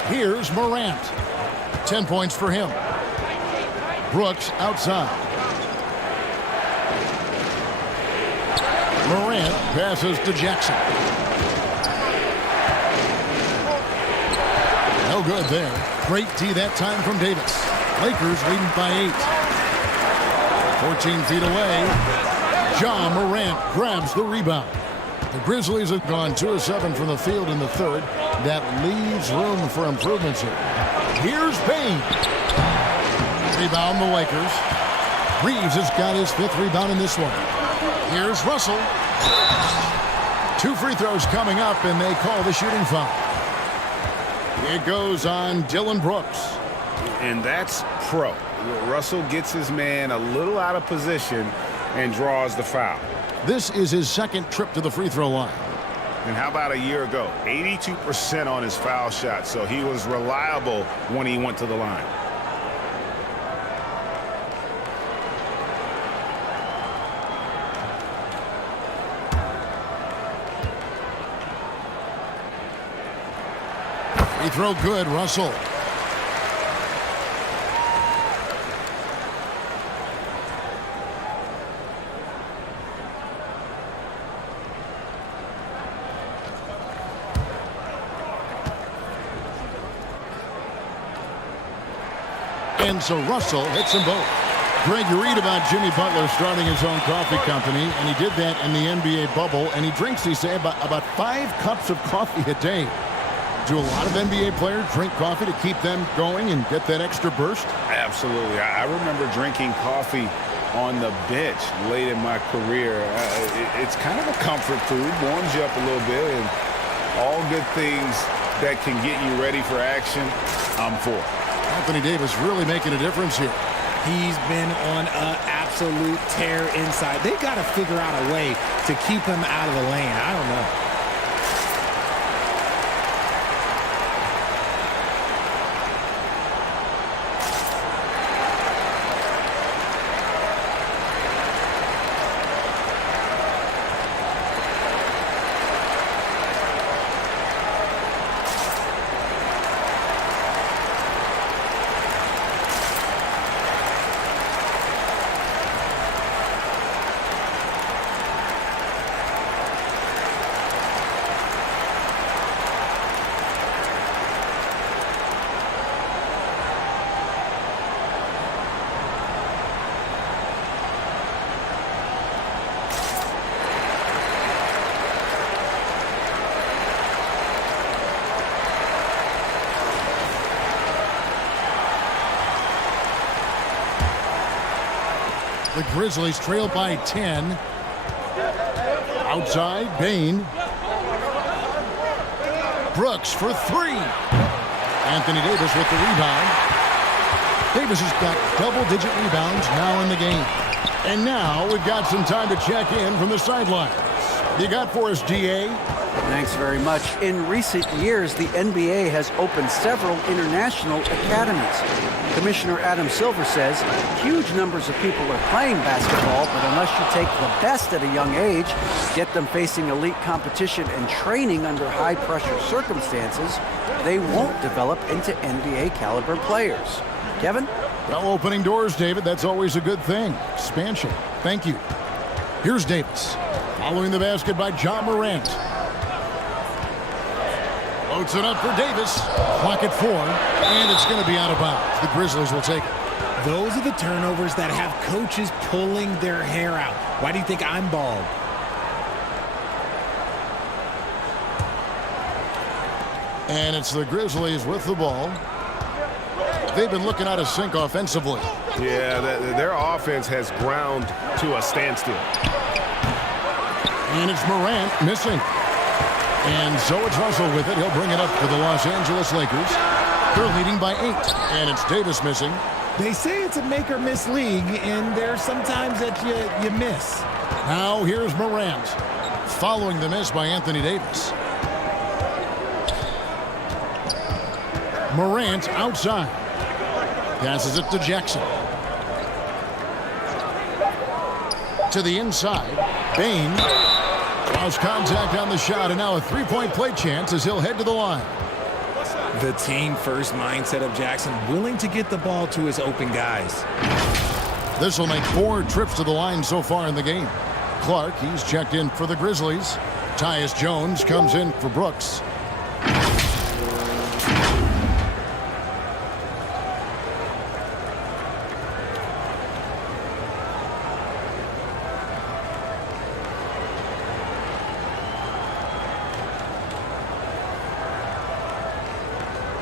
Here's Morant. 10 points for him. Brooks outside. Morant passes to Jackson. No good there. Great D that time from Davis. Lakers leading by 8. 14 feet away. Ja Morant grabs the rebound. The Grizzlies have gone 2 of 7 from the field in the third. That leaves room for improvements here. Here's Payne. Rebound the Lakers. Reeves has got his 5th rebound in this one. Here's Russell. 2 free throws coming up, and they call the shooting foul. It goes on Dylan Brooks. And that's pro. Russell gets his man a little out of position and draws the foul. This is his 2nd trip to the free throw line. And how about a year ago? 82% on his foul shot, so he was reliable when he went to the line. Free throw good, Russell. And so Russell hits them both. Greg, you read about Jimmy Butler starting his own coffee company, and he did that in the NBA bubble, and he drinks, they say, about 5 cups of coffee a day. Do a lot of NBA players drink coffee to keep them going and get that extra burst? Absolutely. I remember drinking coffee on the bench late in my career. It's kind of a comfort food, warms you up a little bit, and all good things that can get you ready for action, I'm for. Anthony Davis really making a difference here. He's been on an absolute tear inside. They've got to figure out a way to keep him out of the lane. I don't know. The Grizzlies trail by 10. Outside, Bain. Brooks for 3. Anthony Davis with the rebound. Davis has got double-digit rebounds now in the game. And now we've got some time to check in from the sidelines. You got for us, DA? Thanks very much. In recent years, the NBA has opened several international academies. Commissioner Adam Silver says huge numbers of people are playing basketball, but unless you take the best at a young age, get them facing elite competition and training under high-pressure circumstances, they won't develop into NBA-caliber players. Kevin? Well, opening doors, David. That's always a good thing. Expansion. Thank you. Here's Davis. Following the basket by John Morant. Loads it up for Davis. Clock at 4, and it's going to be out of bounds. The Grizzlies will take it. Those are the turnovers that have coaches pulling their hair out. Why do you think I'm bald? And it's the Grizzlies with the ball. They've been looking out of sync offensively. Yeah, their offense has ground to a standstill. And it's Morant missing. And so it's Russell with it. He'll bring it up for the Los Angeles Lakers. They're leading by 8. And it's Davis missing. They say it's a make-or-miss league, and there's sometimes that you miss. Now here's Morant. Following the miss by Anthony Davis. Morant outside. Passes it to Jackson. To the inside. Bain. Draws contact on the shot, and now a three-point play chance as he'll head to the line. The team-first mindset of Jackson, willing to get the ball to his open guys. This will make 4 trips to the line so far in the game. Clark, he's checked in for the Grizzlies. Tyus Jones comes in for Brooks.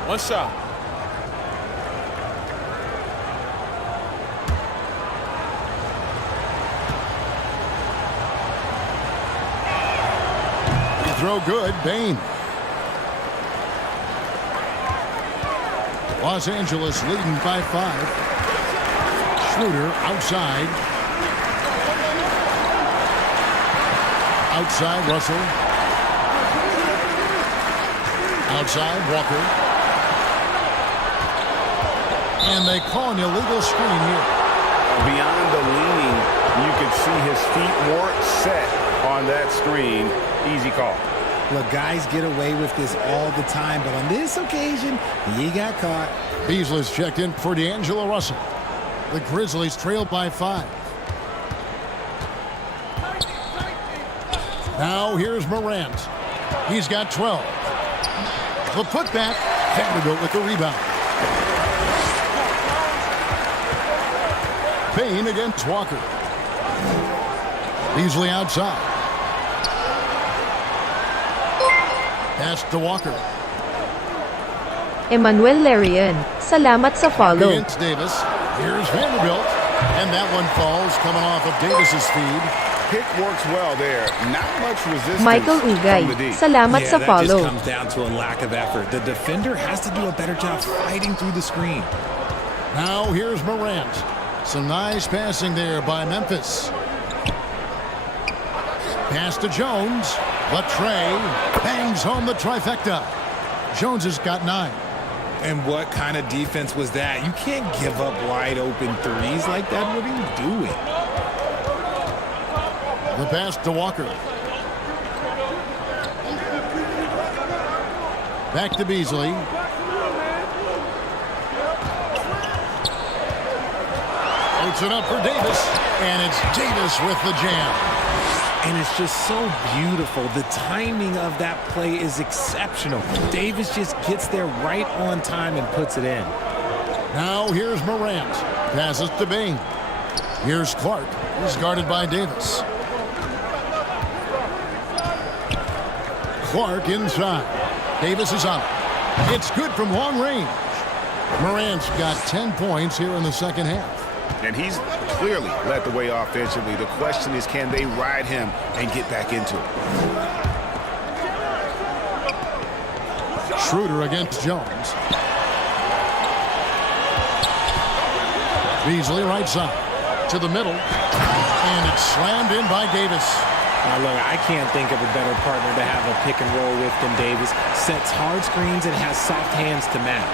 One shot. Throw good, Bain. Los Angeles leading by 5. Schroeder outside. Outside, Russell. Outside, Walker. And they call an illegal screen here. Beyond the leaning, you could see his feet weren't set on that screen. Easy call. Look, guys get away with this all the time, but on this occasion, he got caught. Beasley's checked in for D'Angelo Russell. The Grizzlies trail by 5. Now here's Morant. He's got 12. The putback. Vanderbilt with the rebound. Bain against Walker. Beasley outside. Pass to Walker. Emmanuel Larian, salamat sa follow. Against Davis. Here's Vanderbilt. And that one falls coming off of Davis's feed. Pick works well there. Not much resistance. Michael Ugay, from the D. salamat sa that follow. just comes down to a lack of effort. The defender has to do a better job fighting through the screen. Now here's Morant. Some nice passing there by Memphis. Pass to Jones. But Trey bangs home the trifecta. Jones has got 9. And what kind of defense was that? You can't give up wide open threes like that. What are you doing? The pass to Walker. Back to Beasley. Puts it up for Davis. And it's Davis with the jam. And it's just so beautiful. The timing of that play is exceptional. Davis just gets there right on time and puts it in. Now here's Morant. Passes to Bain. Here's Clark. He's guarded by Davis. Clark inside. Davis is out. It's good from long range. Morant's got 10 points here in the second half. And he's clearly led the way offensively. The question is, can they ride him and get back into it? Schroeder against Jones. Beasley right side to the middle. And it's slammed in by Davis. Look, I can't think of a better partner to have a pick and roll with than Davis. Sets hard screens and has soft hands to match.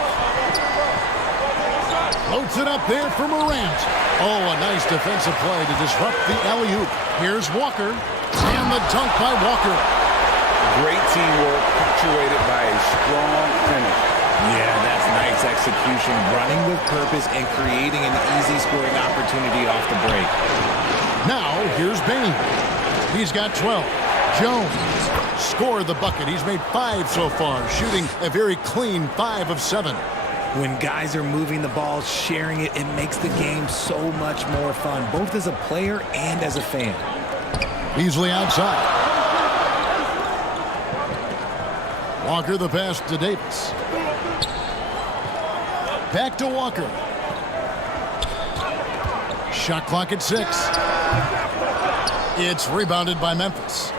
Floats it up there for Morant. Oh, a nice defensive play to disrupt the alley-oop. Here's Walker, and the dunk by Walker. Great teamwork, punctuated by a strong finish. Yeah, that's nice execution, running with purpose and creating an easy scoring opportunity off the break. Now, here's Bain. He's got 12. Jones scored the bucket. He's made 5 so far, shooting a very clean 5 of 7. When guys are moving the ball, sharing it, it makes the game so much more fun, both as a player and as a fan. Beasley outside. Walker the pass to Davis. Back to Walker. Shot clock at 6. It's rebounded by Memphis.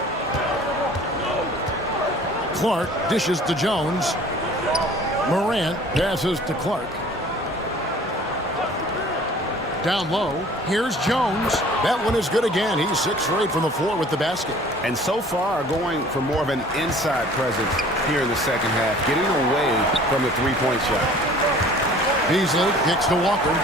Clark dishes to Jones. Morant passes to Clark. Down low, here's Jones. That one is good again. He's 6 for 8 from the floor with the basket. And so far, going for more of an inside presence here in the second half, getting away from the three-point shot. Beasley kicks to Walker.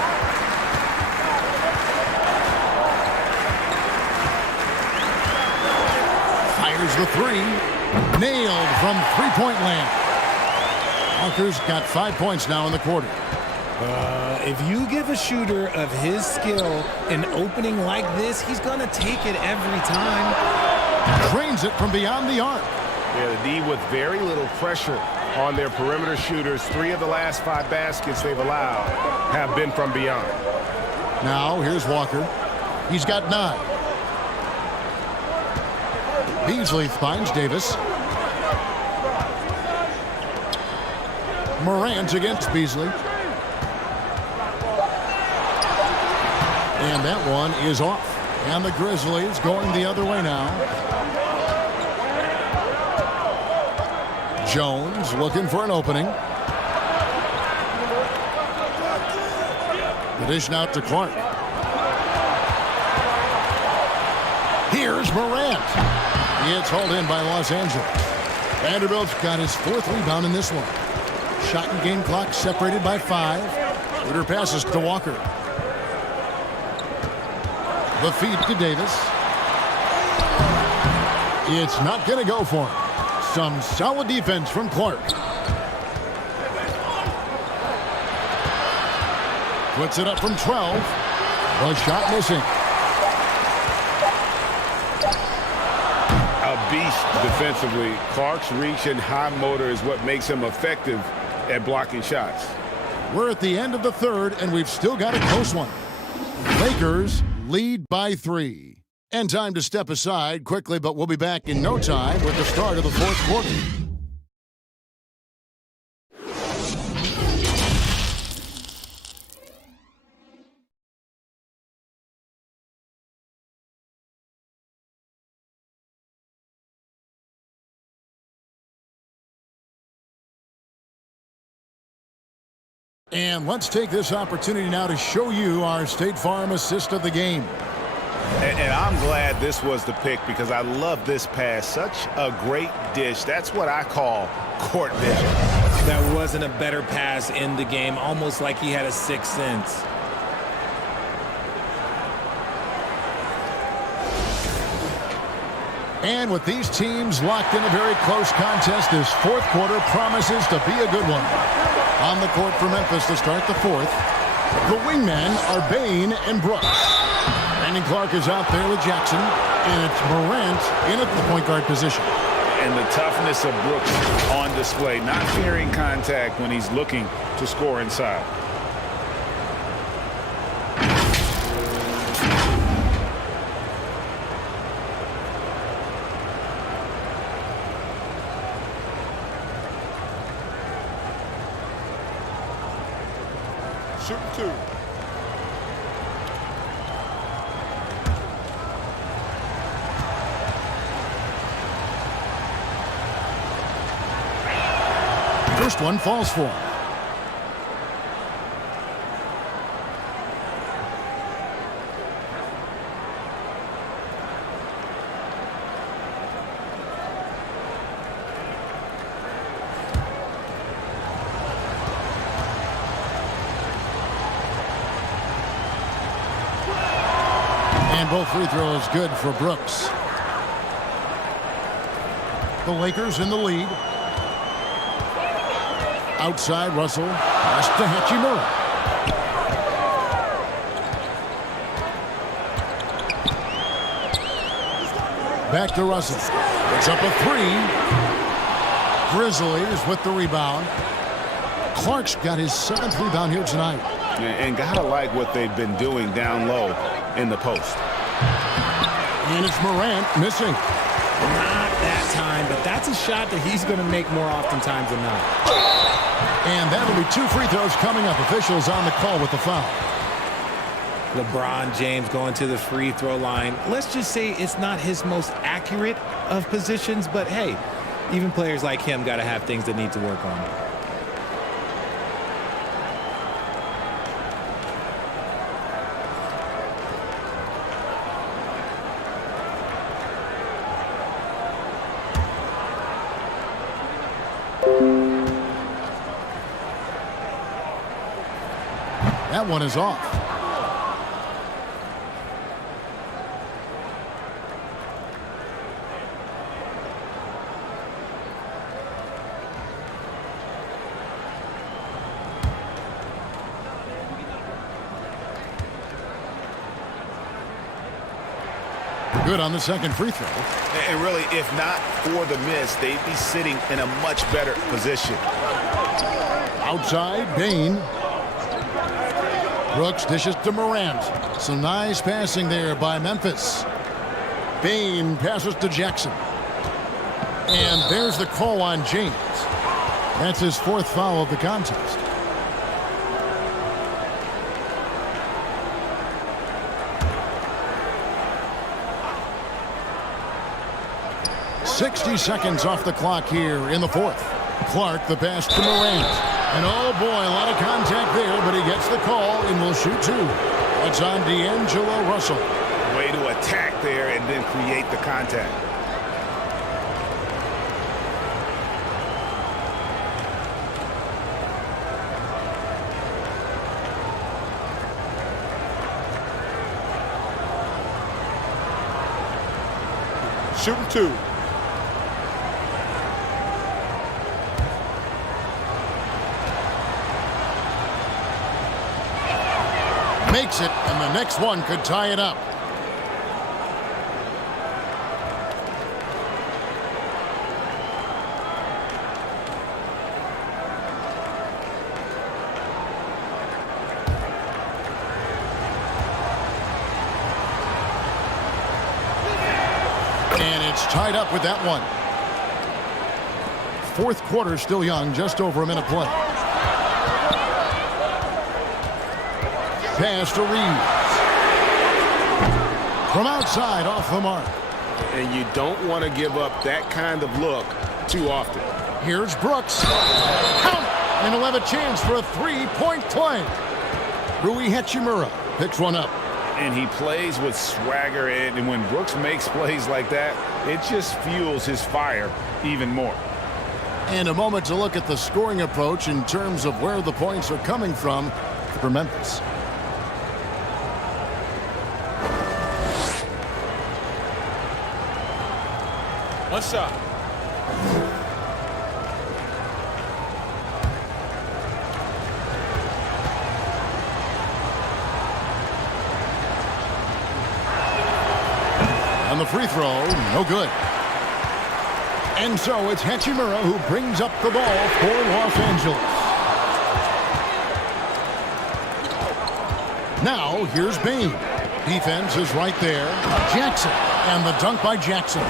Fires the 3. Nailed from three-point land. Walker's got 5 points now in the quarter. If you give a shooter of his skill an opening like this, he's going to take it every time. Drains it from beyond the arc. Yeah, the D with very little pressure on their perimeter shooters. 3 of the last 5 baskets they've allowed have been from beyond. Now, here's Walker. He's got 9. Beasley finds Davis. Morant against Beasley. And that one is off. And the Grizzlies going the other way now. Jones looking for an opening. The dish out to Clark. Here's Morant. It's hauled in by Los Angeles. Vanderbilt's got his 4th rebound in this one. Shot and game clock separated by 5. Shooter passes to Walker. The feed to Davis. It's not going to go for him. Some solid defense from Clark. Puts it up from 12. The shot missing. A beast defensively. Clark's reach and high motor is what makes him effective at blocking shots. We're at the end of the 3rd, and we've still got a close one. Lakers lead by 3. And time to step aside quickly, but we'll be back in no time with the start of the 4th quarter. And let's take this opportunity now to show you our State Farm assist of the game. And I'm glad this was the pick because I love this pass. Such a great dish. That's what I call court vision. That wasn't a better pass in the game, almost like he had a 6th sense. And with these teams locked in a very close contest, this 4th quarter promises to be a good one. On the court for Memphis to start the 4th, the wingmen are Bain and Brooks. Brandon Clark is out there with Jackson, and it's Morant in at the point guard position. And the toughness of Brooks on display, not fearing contact when he's looking to score inside. Shoot 2. First one falls for him. And both free throws good for Brooks. The Lakers in the lead. Outside, Russell. Pass to Hachimura. Back to Russell. It's up a three. Grizzlies with the rebound. Clark's got his 7th rebound here tonight. And gotta like what they've been doing down low in the post. And it's Morant missing. Not that time, but that's a shot that he's going to make more oftentimes than not. And that'll be 2 free throws coming up. Officials on the call with the foul. LeBron James going to the free throw line. Let's just say it's not his most accurate of positions, but hey, even players like him got to have things that need to work on. That one is off. Good on the second free throw. And really, if not for the miss, they'd be sitting in a much better position. Outside, Bain. Brooks dishes to Morant. Some nice passing there by Memphis. Bain passes to Jackson. And there's the call on James. That's his 4th foul of the contest. .60 seconds off the clock here in the 4th. Clark the pass to Morant. And oh boy, a lot of contact there, but he gets the call and will shoot 2. That's on D'Angelo Russell. Way to attack there and then create the contact. Shooting 2. Makes it, and the next one could tie it up. And it's tied up with that one. 4th quarter still young, just over a minute play. Pass to Reeves. From outside, off the mark. And you don't want to give up that kind of look too often. Here's Brooks. Count! And he'll have a chance for a 3-point play. Rui Hachimura picks one up. And he plays with swagger, and when Brooks makes plays like that, it just fuels his fire even more. And a moment to look at the scoring approach in terms of where the points are coming from for Memphis. One shot. And the free throw, no good. And so it's Hachimura who brings up the ball for Los Angeles. Now here's Bain. Defense is right there. Jackson, and the dunk by Jackson.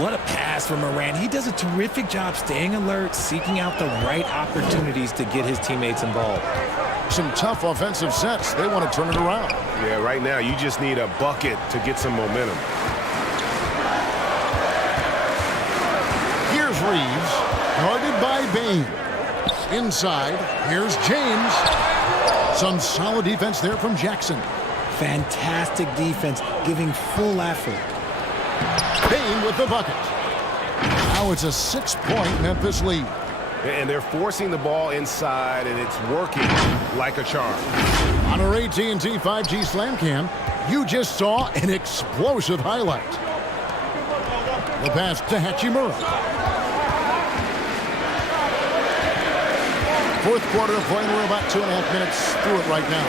What a pass from Morant. He does a terrific job staying alert, seeking out the right opportunities to get his teammates involved. Some tough offensive sets. They want to turn it around. Yeah, right now you just need a bucket to get some momentum. Here's Reeves, guarded by Bain. Inside, here's James. Some solid defense there from Jackson. Fantastic defense, giving full effort. Bain with the bucket. Now it's a 6-point Memphis lead. And they're forcing the ball inside, and it's working like a charm. On our AT&T 5G Slam Cam, You just saw an explosive highlight. The pass to Hachimura. Fourth quarter of play. We're about 2.5 minutes through it right now.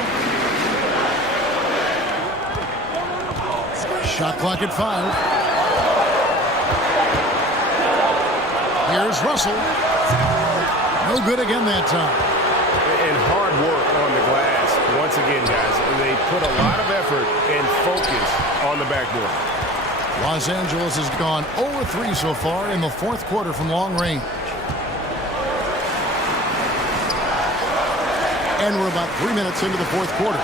Shot clock at 5. Here's Russell. No good again that time. And hard work on the glass. Once again, guys, they put a lot of effort and focus on the backboard. Los Angeles has gone 0-3 so far in the fourth quarter from long range. And we're about 3 minutes into the fourth quarter.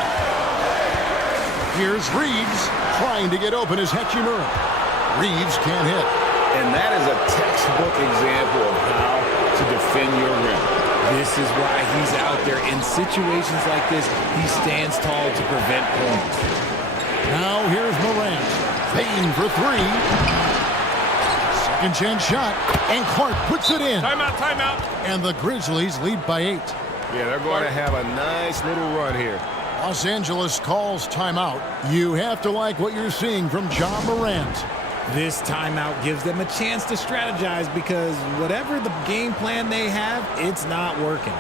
Here's Reeves trying to get open as Hachimura. Reeves can't hit. And that is a textbook example of how to defend your rim. This is why he's out there. In situations like this, he stands tall to prevent points. Now here's Morant. Payne for 3. Second chance shot. And Clark puts it in. Timeout, timeout. And the Grizzlies lead by 8. Yeah, they're going to have a nice little run here. Los Angeles calls timeout. You have to like what you're seeing from Ja Morant. This timeout gives them a chance to strategize because whatever the game plan they have, it's not working.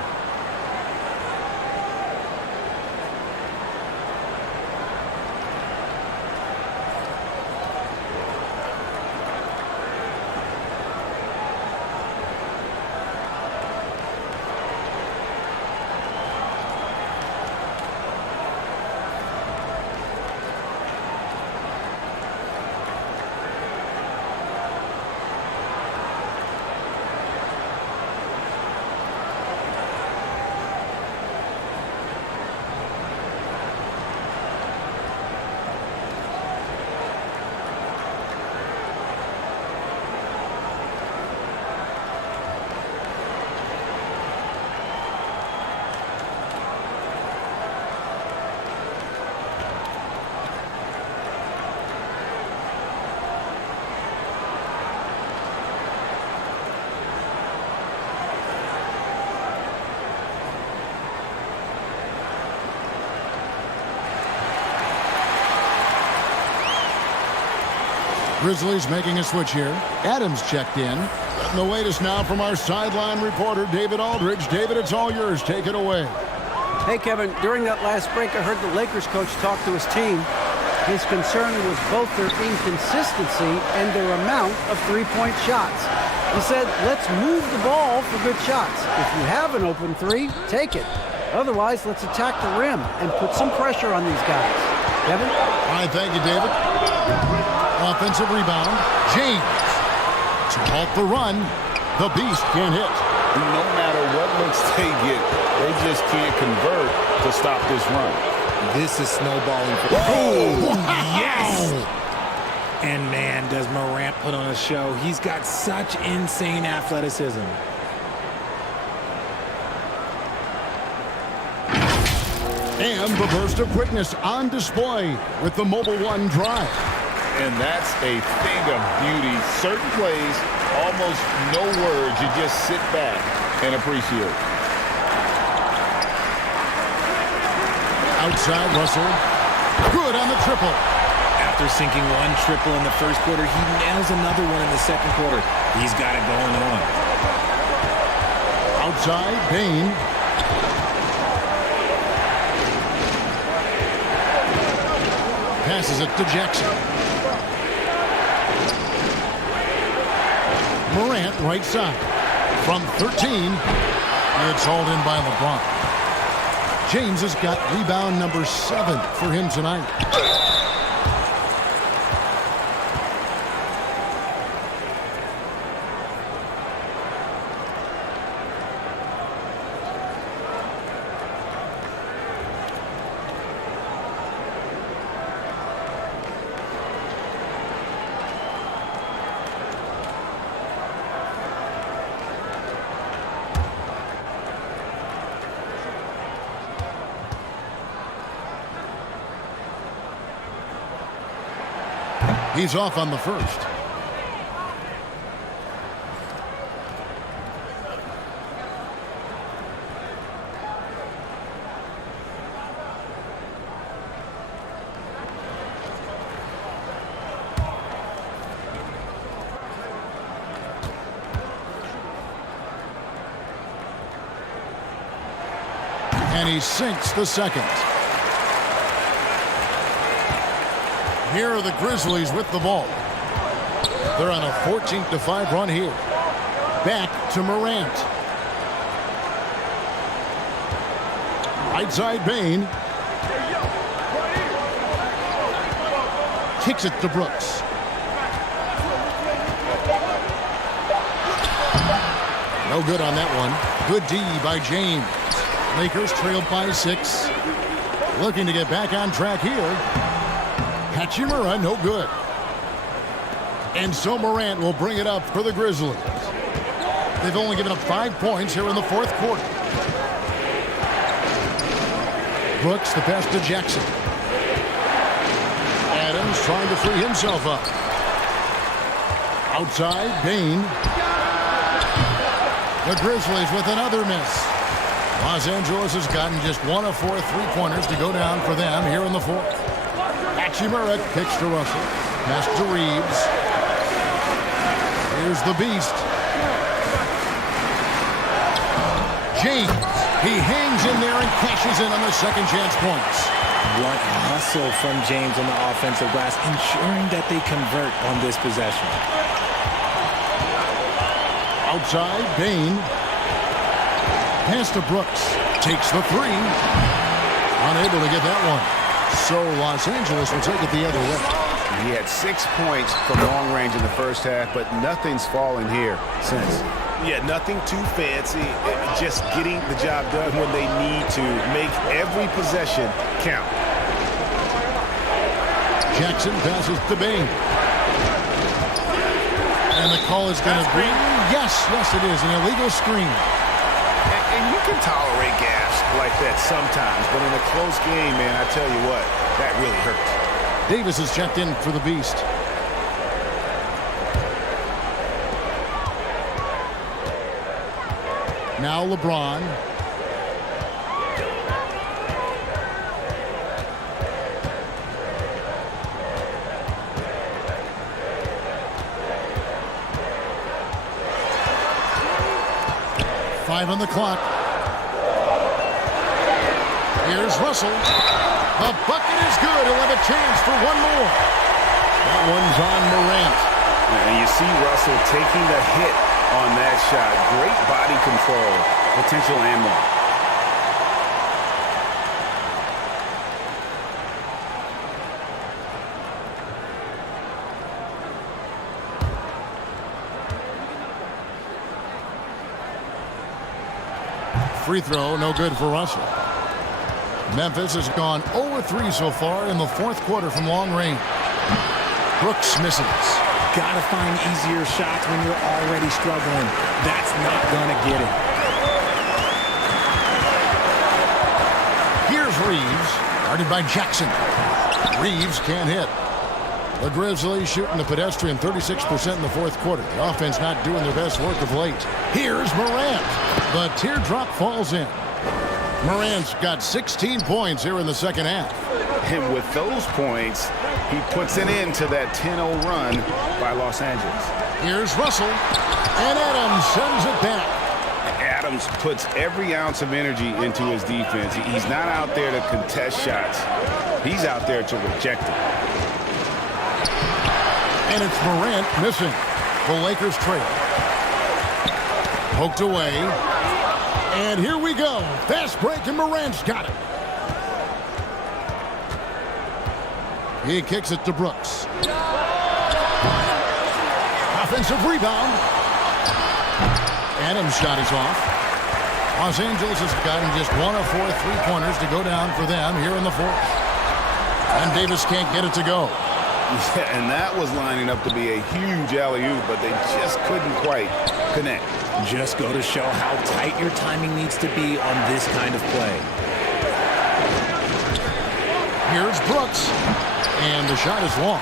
Grizzlies making a switch here. Adams checked in. And the latest now from our sideline reporter, David Aldridge. David, it's all yours. Take it away. Hey, Kevin, during that last break, I heard the Lakers coach talk to his team. His concern was both their inconsistency and their amount of three-point shots. He said, let's move the ball for good shots. If you have an open three, take it. Otherwise, let's attack the rim and put some pressure on these guys. Kevin? All right, thank you, David. Offensive rebound. James. To halt the run. The Beast can't hit. No matter what looks they get, they just can't convert to stop this run. This is snowballing. Oh, yes! And man, does Morant put on a show. He's got such insane athleticism. And the burst of quickness on display with the Mobile One drive. And that's a thing of beauty. Certain plays, almost no words. You just sit back and appreciate. Outside, Russell. Good on the triple. After sinking one triple in the first quarter, he nails another one in the second quarter. He's got it going on. Outside, Payne. Passes it to Jackson. Morant, right side. From 13, it's hauled in by LeBron. James has got rebound number 7 for him tonight. He's off on the first. And he sinks the second. Here are the Grizzlies with the ball. They're on a 14-5 run here. Back to Morant. Right side Bain. Kicks it to Brooks. No good on that one. Good D by James. Lakers trailed by 6. Looking to get back on track here. Hachimura, no good. And so Morant will bring it up for the Grizzlies. They've only given up 5 points here in the fourth quarter. Brooks, the pass to Jackson. Adams trying to free himself up. Outside, Bain. The Grizzlies with another miss. Los Angeles has gotten just 1 of 4 3-pointers to go down for them here in the fourth. Hachimura kicks to Russell. Pass to Reeves. Here's the beast. James. He hangs in there and cashes in on the second chance points. What hustle from James on the offensive glass, ensuring that they convert on this possession. Outside, Bain. Pass to Brooks. Takes the 3. Unable to get that one. So Los Angeles will take it the other way. He had 6 points from long range in the first half, but nothing's fallen here since. Yeah, nothing too fancy. Just getting the job done when they need to. Make every possession count. Jackson passes to Bain. And the call is going to be, yes, it is, an illegal screen. And you can tolerate gaps like that sometimes, but in a close game, man, I tell you what, that really hurts. Davis is checked in for the Beast. Now LeBron. Five on the clock. Here's Russell. The bucket is good. He'll have a chance for one more. That one's on Morant. And you see Russell taking the hit on that shot. Great body control. Potential and more. Free throw, no good for Russell. Memphis has gone 0-3 so far in the fourth quarter from long range. Brooks misses. Gotta find easier shots when you're already struggling. That's not gonna get it. Here's Reeves, guarded by Jackson. Reeves can't hit. The Grizzlies shooting the pedestrian 36% in the fourth quarter. The offense not doing their best work of late. Here's Morant. The teardrop falls in. Morant's got 16 points here in the second half. And with those points, he puts an end to that 10-0 run by Los Angeles. Here's Russell. And Adams sends it back. Adams puts every ounce of energy into his defense. He's not out there to contest shots. He's out there to reject them. And it's Morant missing. The Lakers trail. Poked away. And here we go. Fast break, and Morant's got it. He kicks it to Brooks. Offensive rebound. Adams' shot is off. Los Angeles has gotten just 1 of 4 3-pointers to go down for them here in the fourth. And Davis can't get it to go. Yeah, and that was lining up to be a huge alley-oop, but they just couldn't quite connect. Just go to show how tight your timing needs to be on this kind of play. Here's Brooks. And the shot is long.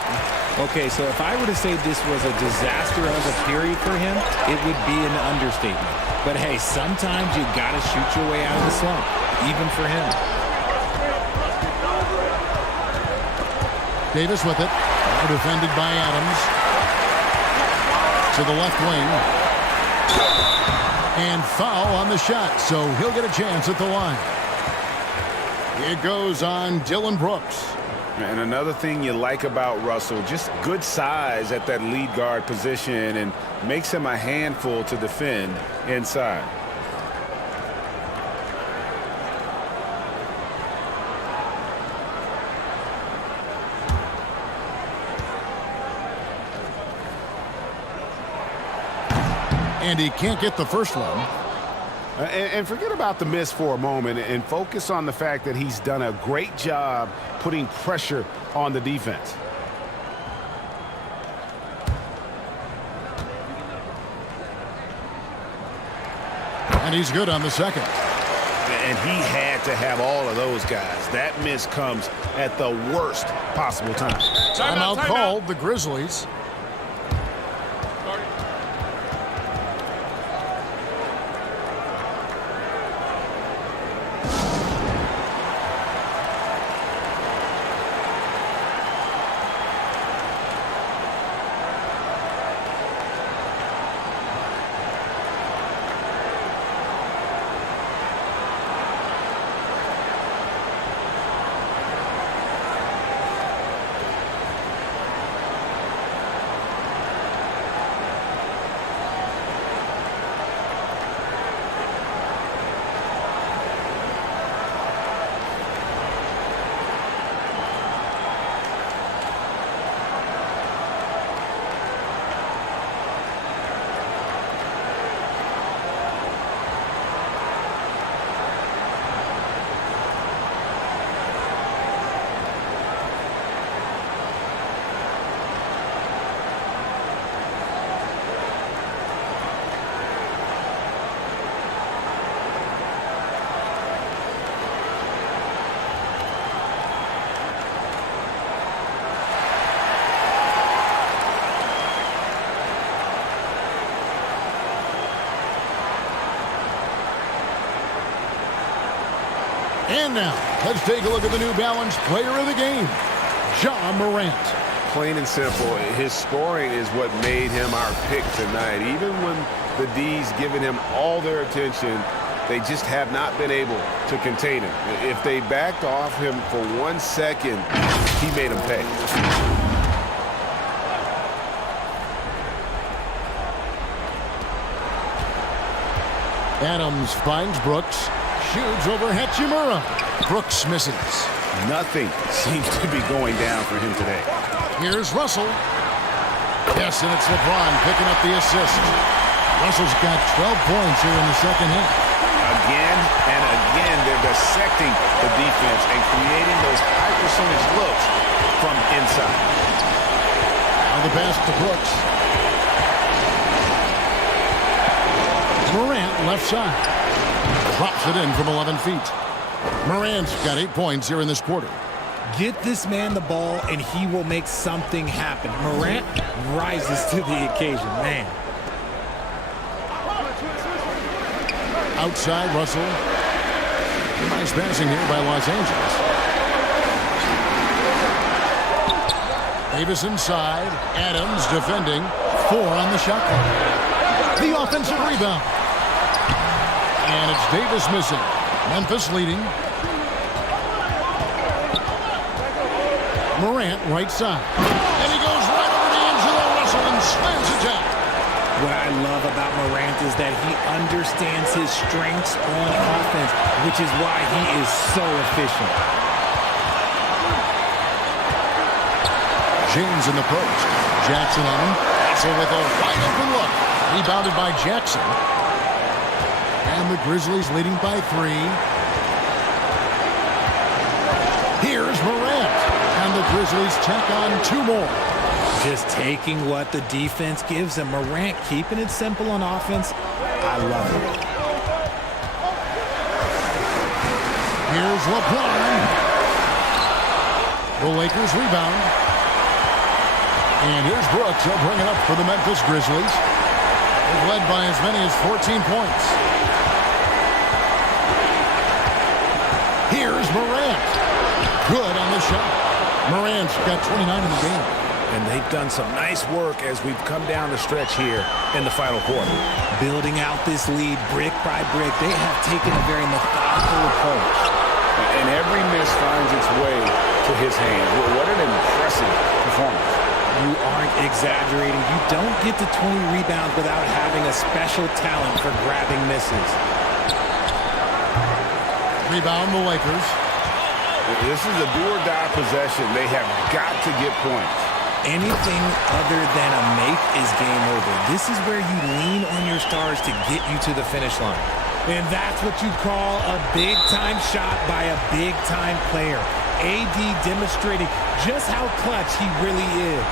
Okay, so if I were to say this was a disaster of a period for him, it would be an understatement. But hey, sometimes you gotta shoot your way out of the slump, even for him. Davis with it. Defended by Adams. To the left wing. And foul on the shot, so he'll get a chance at the line. It goes on Dylan Brooks. And another thing you like about Russell, just good size at that lead guard position and makes him a handful to defend inside. And he can't get the first one. And forget about the miss for a moment and focus on the fact that he's done a great job putting pressure on the defense. And he's good on the second. And he had to have all of those guys. That miss comes at the worst possible time. Timeout called, the Grizzlies. And now, let's take a look at the New Balance player of the game, Ja Morant. Plain and simple, his scoring is what made him our pick tonight. Even when the D's giving him all their attention, they just have not been able to contain him. If they backed off him for 1 second, he made them pay. Adams finds Brooks. Shoots over Hachimura. Brooks misses. Nothing seems to be going down for him today. Here's Russell. Yes, and it's LeBron picking up the assist. Russell's got 12 points here in the second half. Again and again, they're dissecting the defense and creating those high percentage looks from inside. Now the pass to Brooks. Morant left side. Drops it in from 11 feet. Morant's got 8 points here in this quarter. Get this man the ball, and he will make something happen. Morant rises to the occasion, man. Outside, Russell. Nice passing here by Los Angeles. Davis inside. Adams defending. 4 on the shot clock. The offensive rebound. And it's Davis missing. Memphis leading. Morant right side. And he goes right over to Angelo Russell and slams it down. What I love about Morant is that he understands his strengths on offense, which is why he is so efficient. James in the post. Jackson on him. Russell with a wide open look. Rebounded by Jackson. And the Grizzlies leading by 3. Here's Morant. And the Grizzlies tack on 2 more. Just taking what the defense gives him. Morant keeping it simple on offense. I love it. Here's LeBron. The Lakers rebound. And here's Brooks. He'll bring it up for the Memphis Grizzlies. They've led by as many as 14 points. Here's Morant. Good on the shot. Morant's got 29 in the game. And they've done some nice work as we've come down the stretch here in the final quarter. Building out this lead brick by brick. They have taken a very methodical approach. And every miss finds its way to his hand. What an impressive performance. You aren't exaggerating. You don't get to 20 rebounds without having a special talent for grabbing misses. Rebound the Lakers. This is a do-or-die possession. They have got to get points. Anything other than a make is game over. This is where you lean on your stars to get you to the finish line. And that's what you call a big-time shot by a big-time player. AD demonstrating just how clutch he really is.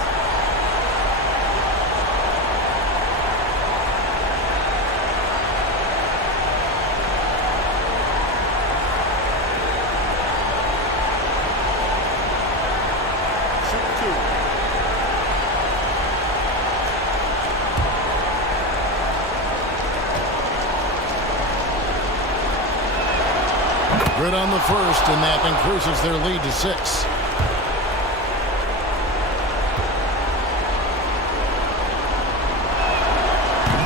Good on the first, and that increases their lead to 6.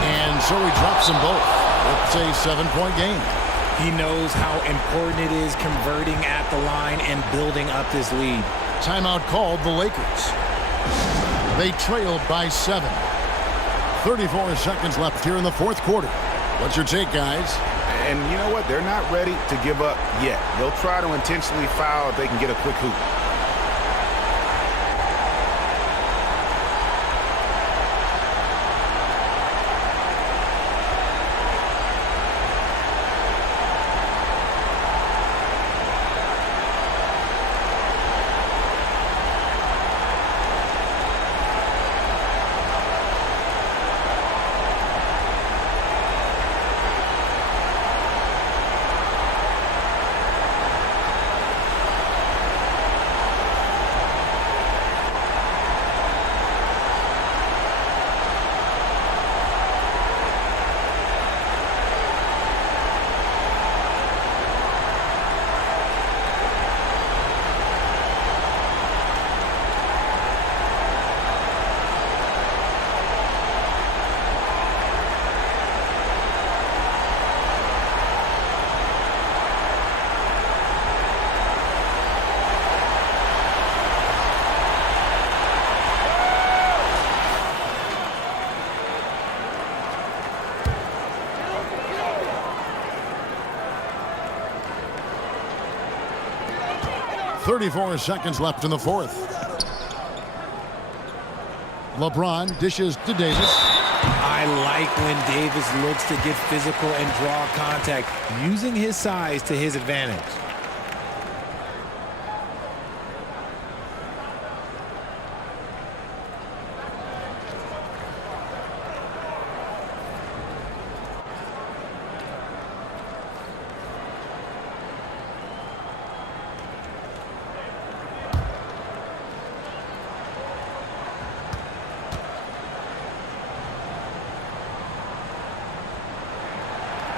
And so he drops them both. It's a 7-point game. He knows how important it is converting at the line and building up this lead. Timeout called the Lakers. They trailed by 7. 34 seconds left here in the fourth quarter. What's your take, guys? And you know what? They're not ready to give up yet. They'll try to intentionally foul if they can get a quick hoop. .34 seconds left in the fourth. LeBron dishes to Davis. I like when Davis looks to get physical and draw contact, using his size to his advantage.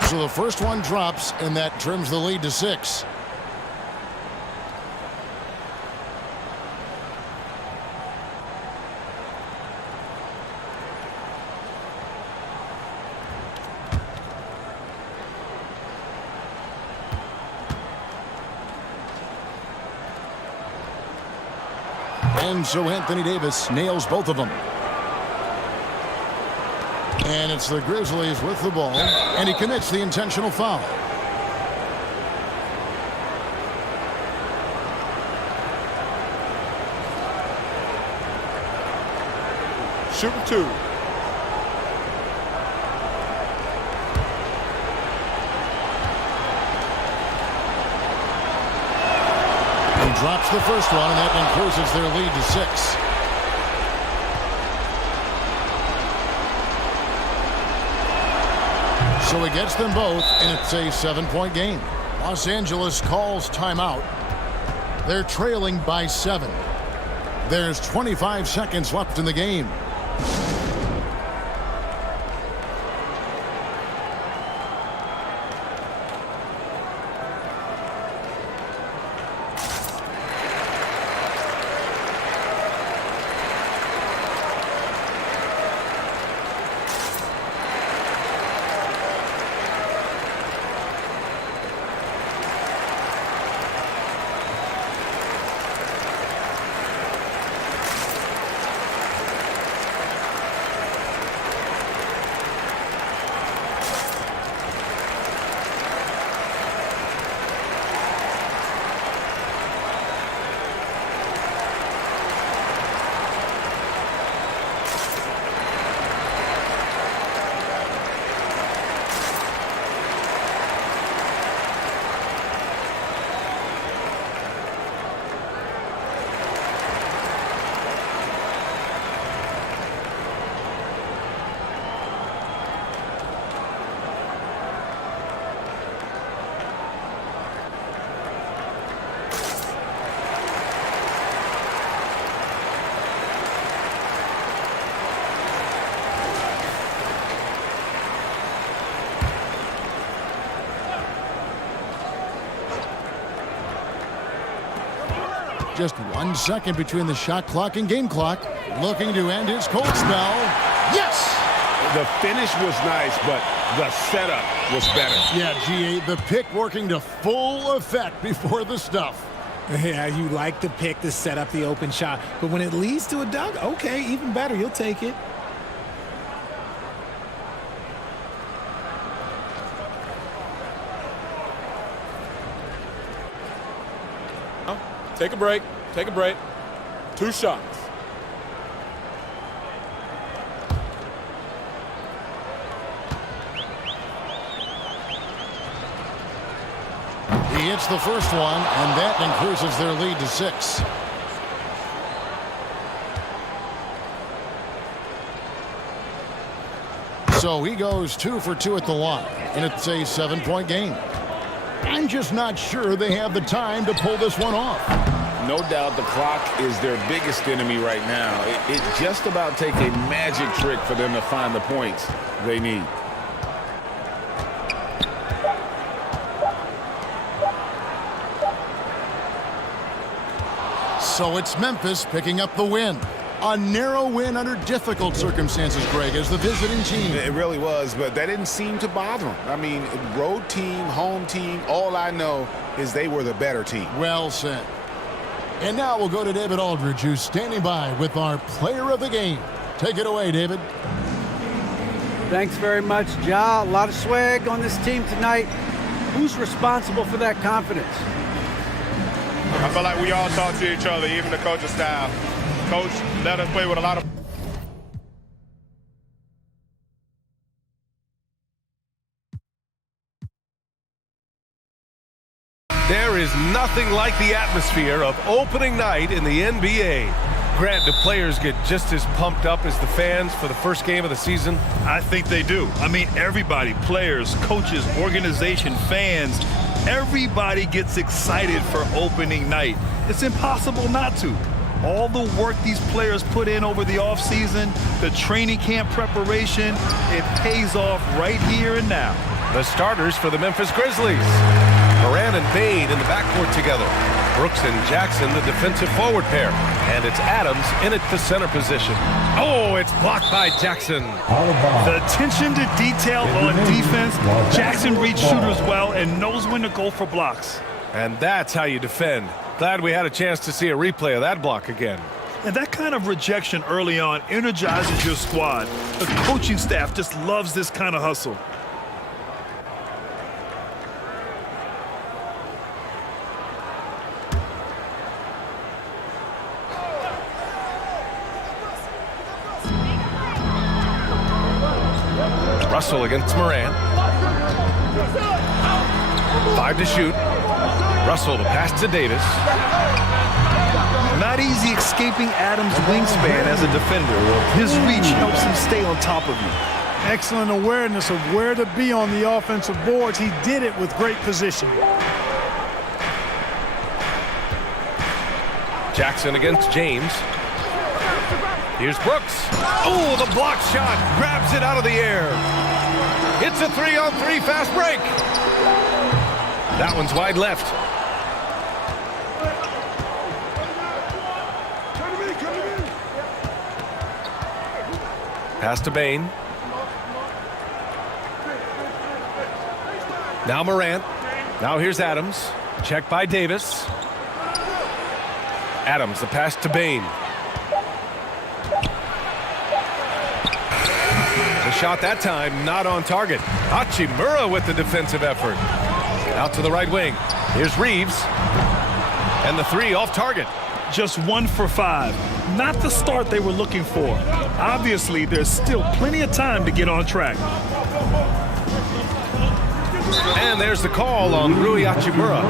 So the first one drops, and that trims the lead to 6. And so Anthony Davis nails both of them. And it's the Grizzlies with the ball, and he commits the intentional foul. Shooting 2. He drops the first one, and that increases their lead to 6. So he gets them both, and it's a 7-point game. Los Angeles calls timeout. They're trailing by 7. There's 25 seconds left in the game. just 1 second between the shot clock and game clock. Looking to end his cold spell. Yes! The finish was nice, but the setup was better. Yeah, G8, the pick working to full effect before the stuff. Yeah, you like the pick to set up the open shot, but when it leads to a dunk, okay, even better, you'll take it. Take a break. Take a break. 2 shots. He hits the first one, and that increases their lead to 6. So he goes 2 for 2 at the line, and it's a 7-point game. I'm just not sure they have the time to pull this one off. No doubt the clock is their biggest enemy right now. It just about take a magic trick for them to find the points they need. So it's Memphis picking up the win. A narrow win under difficult circumstances, Greg, as the visiting team. It really was, but that didn't seem to bother them. I mean, road team, home team, all I know is they were the better team. Well said. And now we'll go to David Aldridge, who's standing by with our player of the game. Take it away, David. Thanks very much, Ja. A lot of swag on this team tonight. Who's responsible for that confidence? I feel like we all talk to each other, even the coaching staff. Coach let us play with a lot of... There is nothing like the atmosphere of opening night in the NBA. Grant, do players get just as pumped up as the fans for the first game of the season? I think they do. I mean, everybody, players, coaches, organization, fans, everybody gets excited for opening night. It's impossible not to. All the work these players put in over the offseason, the training camp preparation, it pays off right here and now. The starters for the Memphis Grizzlies. Morant and Bane in the backcourt together. Brooks and Jackson, the defensive forward pair. And it's Adams in at the center position. Oh, it's blocked by Jackson. The attention to detail on defense. Jackson reads shooters well and knows when to go for blocks. And that's how you defend. Glad we had a chance to see a replay of that block again. And that kind of rejection early on energizes your squad. The coaching staff just loves this kind of hustle. Russell against Morant. 5 to shoot. Russell to pass to Davis. Not easy escaping Adams' wingspan as a defender. His reach helps him stay on top of you. Excellent awareness of where to be on the offensive boards. He did it with great positioning. Jackson against James. Here's Brooks. Oh, the block shot. Grabs it out of the air. It's a 3-on-3 fast break. That one's wide left. Pass to Bane. Now Morant. Now here's Adams. Checked by Davis. Adams, the pass to Bane. The shot that time not on target. Hachimura with the defensive effort. Out to the right wing. Here's Reeves. And the 3 off target. Just 1 for 5. Not the start they were looking for. Obviously, there's still plenty of time to get on track. And there's the call on Rui Hachimura.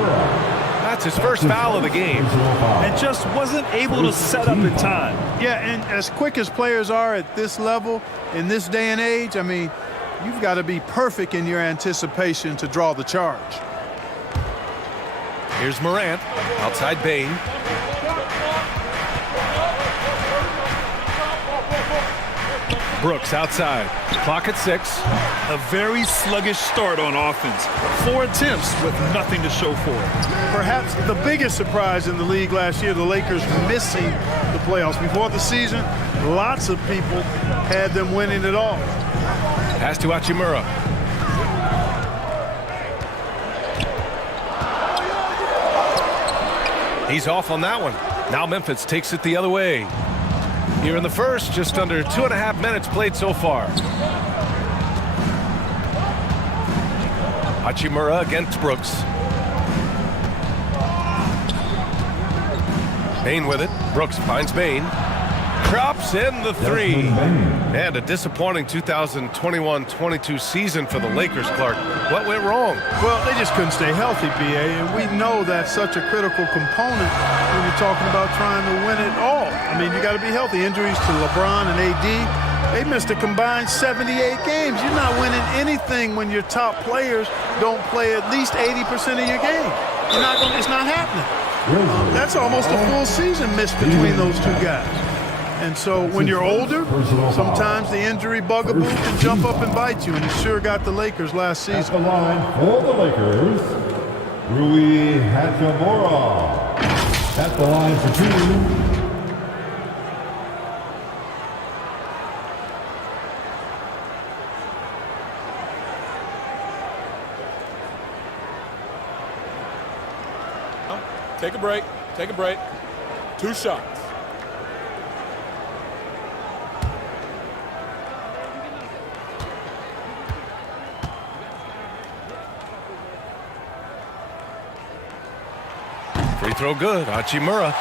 That's his first foul of the game. And just wasn't able to set up in time. Yeah, and as quick as players are at this level, in this day and age, I mean, you've got to be perfect in your anticipation to draw the charge. Here's Morant, outside Bane. Brooks outside. Clock at 6. A very sluggish start on offense. 4 attempts with nothing to show for it. Perhaps the biggest surprise in the league last year, the Lakers missing the playoffs. Before the season, lots of people had them winning it all. Pass to Hachimura. He's off on that one. Now Memphis takes it the other way. Here in the first, just under 2.5 minutes played so far. Hachimura against Brooks. Bain with it. Brooks finds Bain. Drops in the 3. And a disappointing 2021-22 season for the Lakers, Clark. What went wrong? Well, they just couldn't stay healthy, B.A., and we know that's such a critical component when you're talking about trying to win it all. I mean, you got to be healthy. Injuries to LeBron and AD, they missed a combined 78 games. You're not winning anything when your top players don't play at least 80% of your game. It's not happening. That's almost a full season missed between those two guys. And so when you're older, sometimes the injury bugaboo can jump up and bite you, and it sure got the Lakers last season. At the line for the Lakers, Rui Hachimura. At the line for 2. Take a break. Take a break. 2 shots. Free throw good. Hachimura.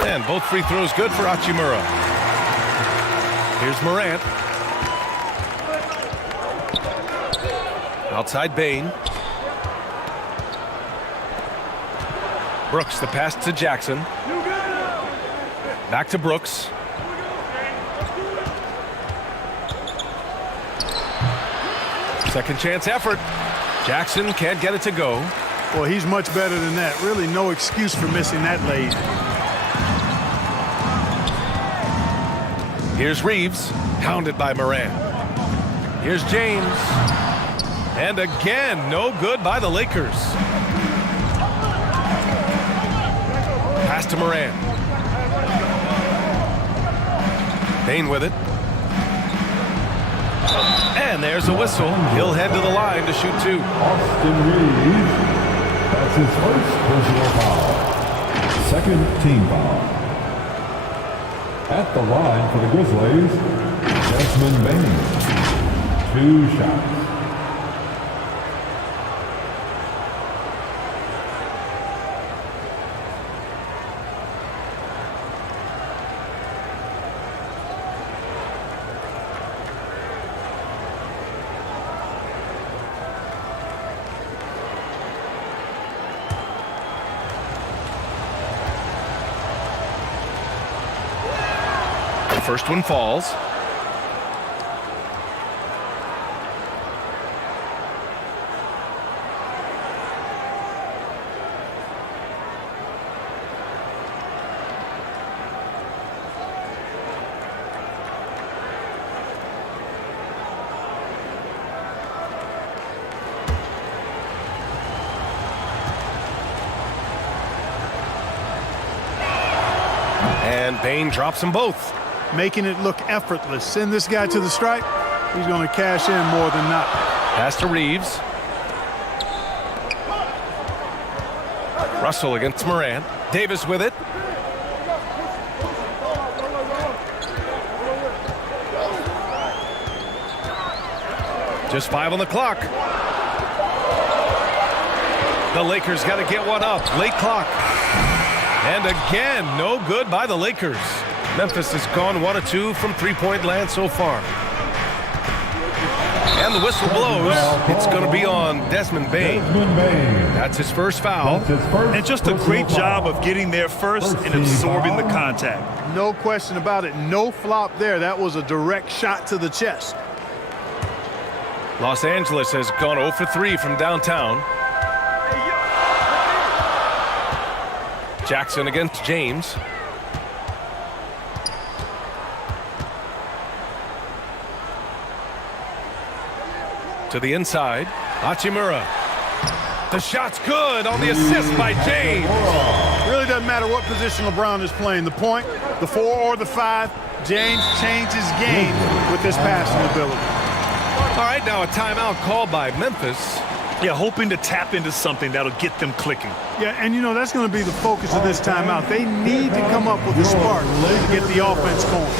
And both free throws good for Hachimura. Here's Morant. Outside Bain. Brooks, the pass to Jackson. Back to Brooks. Second chance effort. Jackson can't get it to go. Well, he's much better than that. Really no excuse for missing that lead. Here's Reeves, hounded by Morant. Here's James. And again, no good by the Lakers. Pass to Morant. Bain with it. And there's a whistle. He'll head to the line to shoot 2. Austin Reeves. That's his first personal foul. Second team foul. At the line for the Grizzlies, Desmond Bain. 2 shots. First one falls. And Bain drops them both. Making it look effortless. Send this guy to the stripe. He's going to cash in more than not. Pass to Reeves. Russell against Morant. Davis with it. Just 5 on the clock. The Lakers got to get one up. Late clock. And again, no good by the Lakers. Memphis has gone 1 of 2 from three-point land so far. And the whistle blows. It's going to be on Desmond Bane. That's his first foul. And just a great job of getting there first and absorbing the contact. No question about it. No flop there. That was a direct shot to the chest. Los Angeles has gone 0 for 3 from downtown. Jackson against James. To the inside, Hachimura. The shot's good on the assist by James. Really doesn't matter what position LeBron is playing. The point, the 4 or the 5, James changed his game with this passing ability. All right, now a timeout called by Memphis. Yeah, hoping to tap into something that'll get them clicking. Yeah, and you know, that's going to be the focus of this timeout. They need to come up with a spark to get the offense going.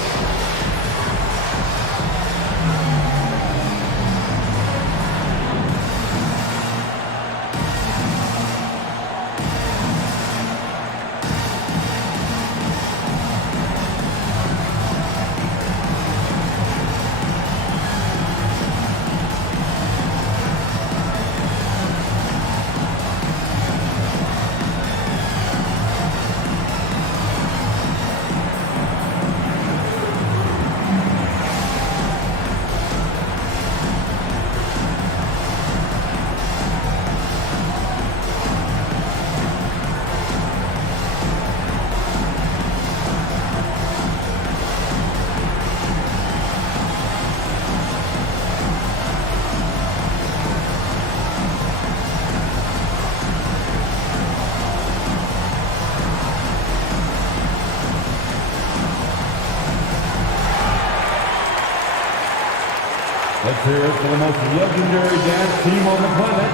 Let's hear it for the most legendary dance team on the planet,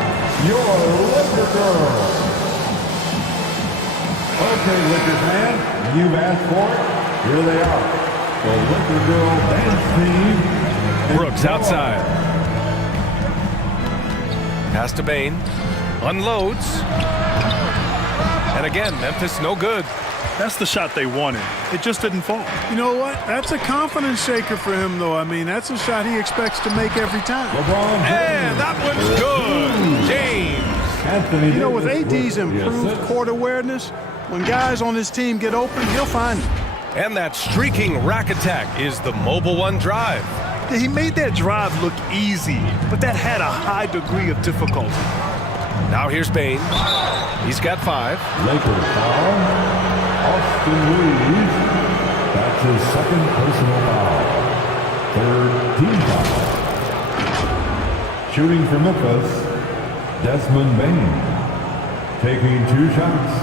your Liquor Girls. Okay, Liquor fan, you've asked for it. Here they are, the Liquor Girl dance team. Brooks outside. Pass to Bane. Unloads. And again, Memphis no good. That's the shot they wanted. It just didn't fall. You know what? That's a confidence shaker for him, though. I mean, that's a shot he expects to make every time. And that one's good. James. You know, with AD's improved court awareness, when guys on his team get open, he'll find them. And that streaking rack attack is the Mobile One drive. He made that drive look easy, but that had a high degree of difficulty. Now here's Bane. He's got 5. Lakers foul. Austin Reeves. That's his second personal foul. Third team foul. Shooting for Memphis, Desmond Bane. Taking 2 shots.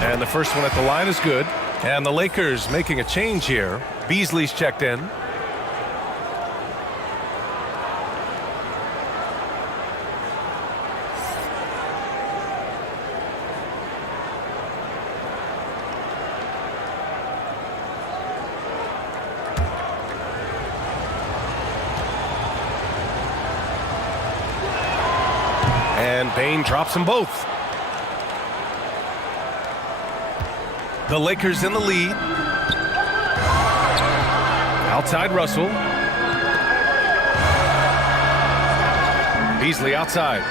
And the first one at the line is good. And the Lakers making a change here. Beasley's checked in. And Bane drops them both. The Lakers in the lead. Outside Russell. Beasley outside.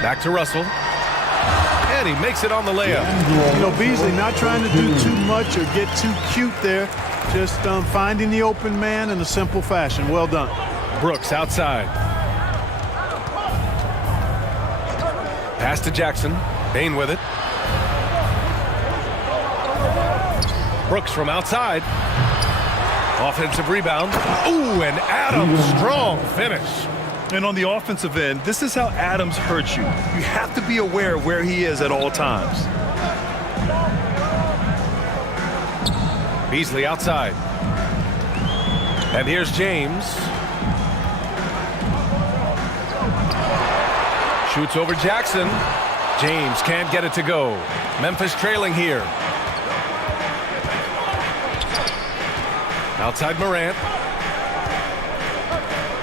Back to Russell. And he makes it on the layup. You know, Beasley not trying to do too much or get too cute there. Just finding the open man in a simple fashion. Well done. Brooks outside. Pass to Jackson. Bane with it. Brooks from outside. Offensive rebound. Ooh, and Adams, strong finish. And on the offensive end, this is how Adams hurts you. You have to be aware of where he is at all times. Beasley outside. And here's James. Shoots over Jackson. James can't get it to go. Memphis trailing here. Outside Morant.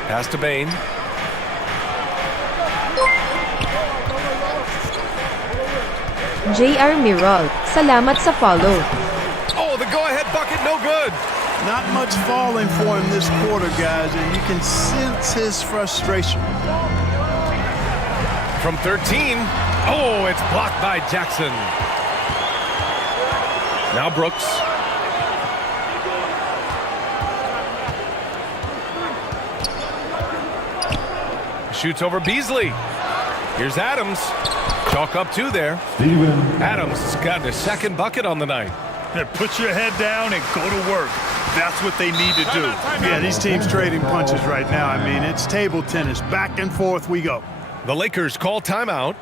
Pass to Bain. JR Miral, salamat sa follow. Oh, the go-ahead bucket, no good. Not much falling for him this quarter, guys, and you can sense his frustration. From 13. Oh, it's blocked by Jackson. Now Brooks. Shoots over Beasley. Here's Adams. Chalk up 2 there. Adams has gotten his second bucket on the night. Put your head down and go to work. That's what they need to do. Yeah, these teams trading punches right now. I mean, it's table tennis. Back and forth we go. The Lakers call timeout.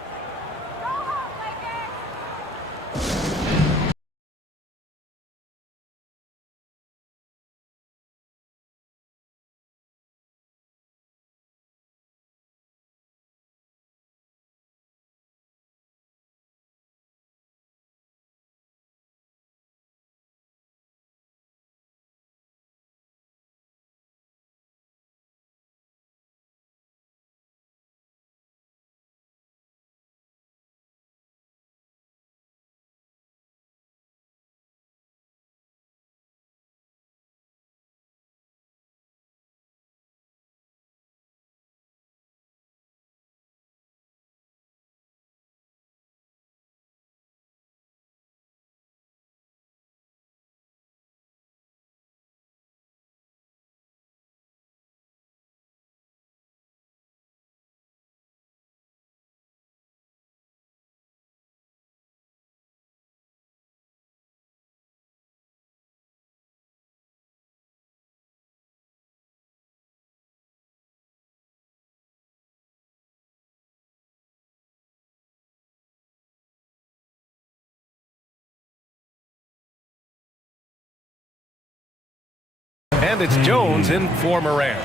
And it's Jones in for Morant.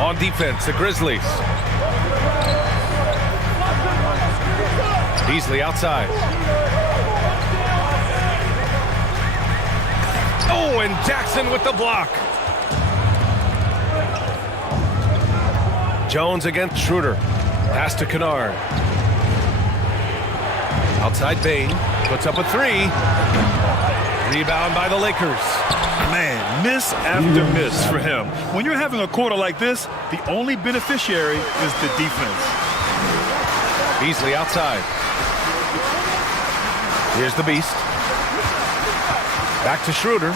On defense, the Grizzlies. Beasley outside. Oh, and Jackson with the block. Jones against Schroeder. Pass to Kennard. Outside Bain. Puts up a 3. Rebound by the Lakers. Man, miss after miss for him. When you're having a quarter like this, the only beneficiary is the defense. Beasley outside. Here's the Beast. Back to Schroeder.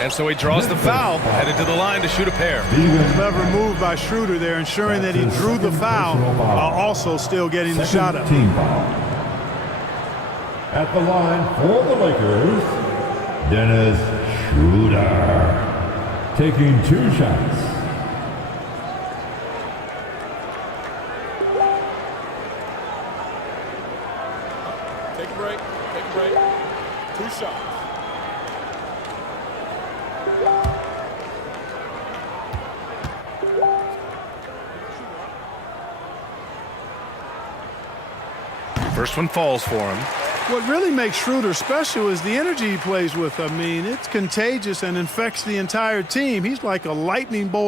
And so he draws the foul, headed to the line to shoot a pair. Clever move by Schroeder there, ensuring that he drew the foul while also still getting the shot up. At the line for the Lakers, Dennis Schroeder, taking 2 shots. Take a break. Take a break. 2 shots. First one falls for him. What really makes Schroeder special is the energy he plays with. I mean, it's contagious and infects the entire team. He's like a lightning bolt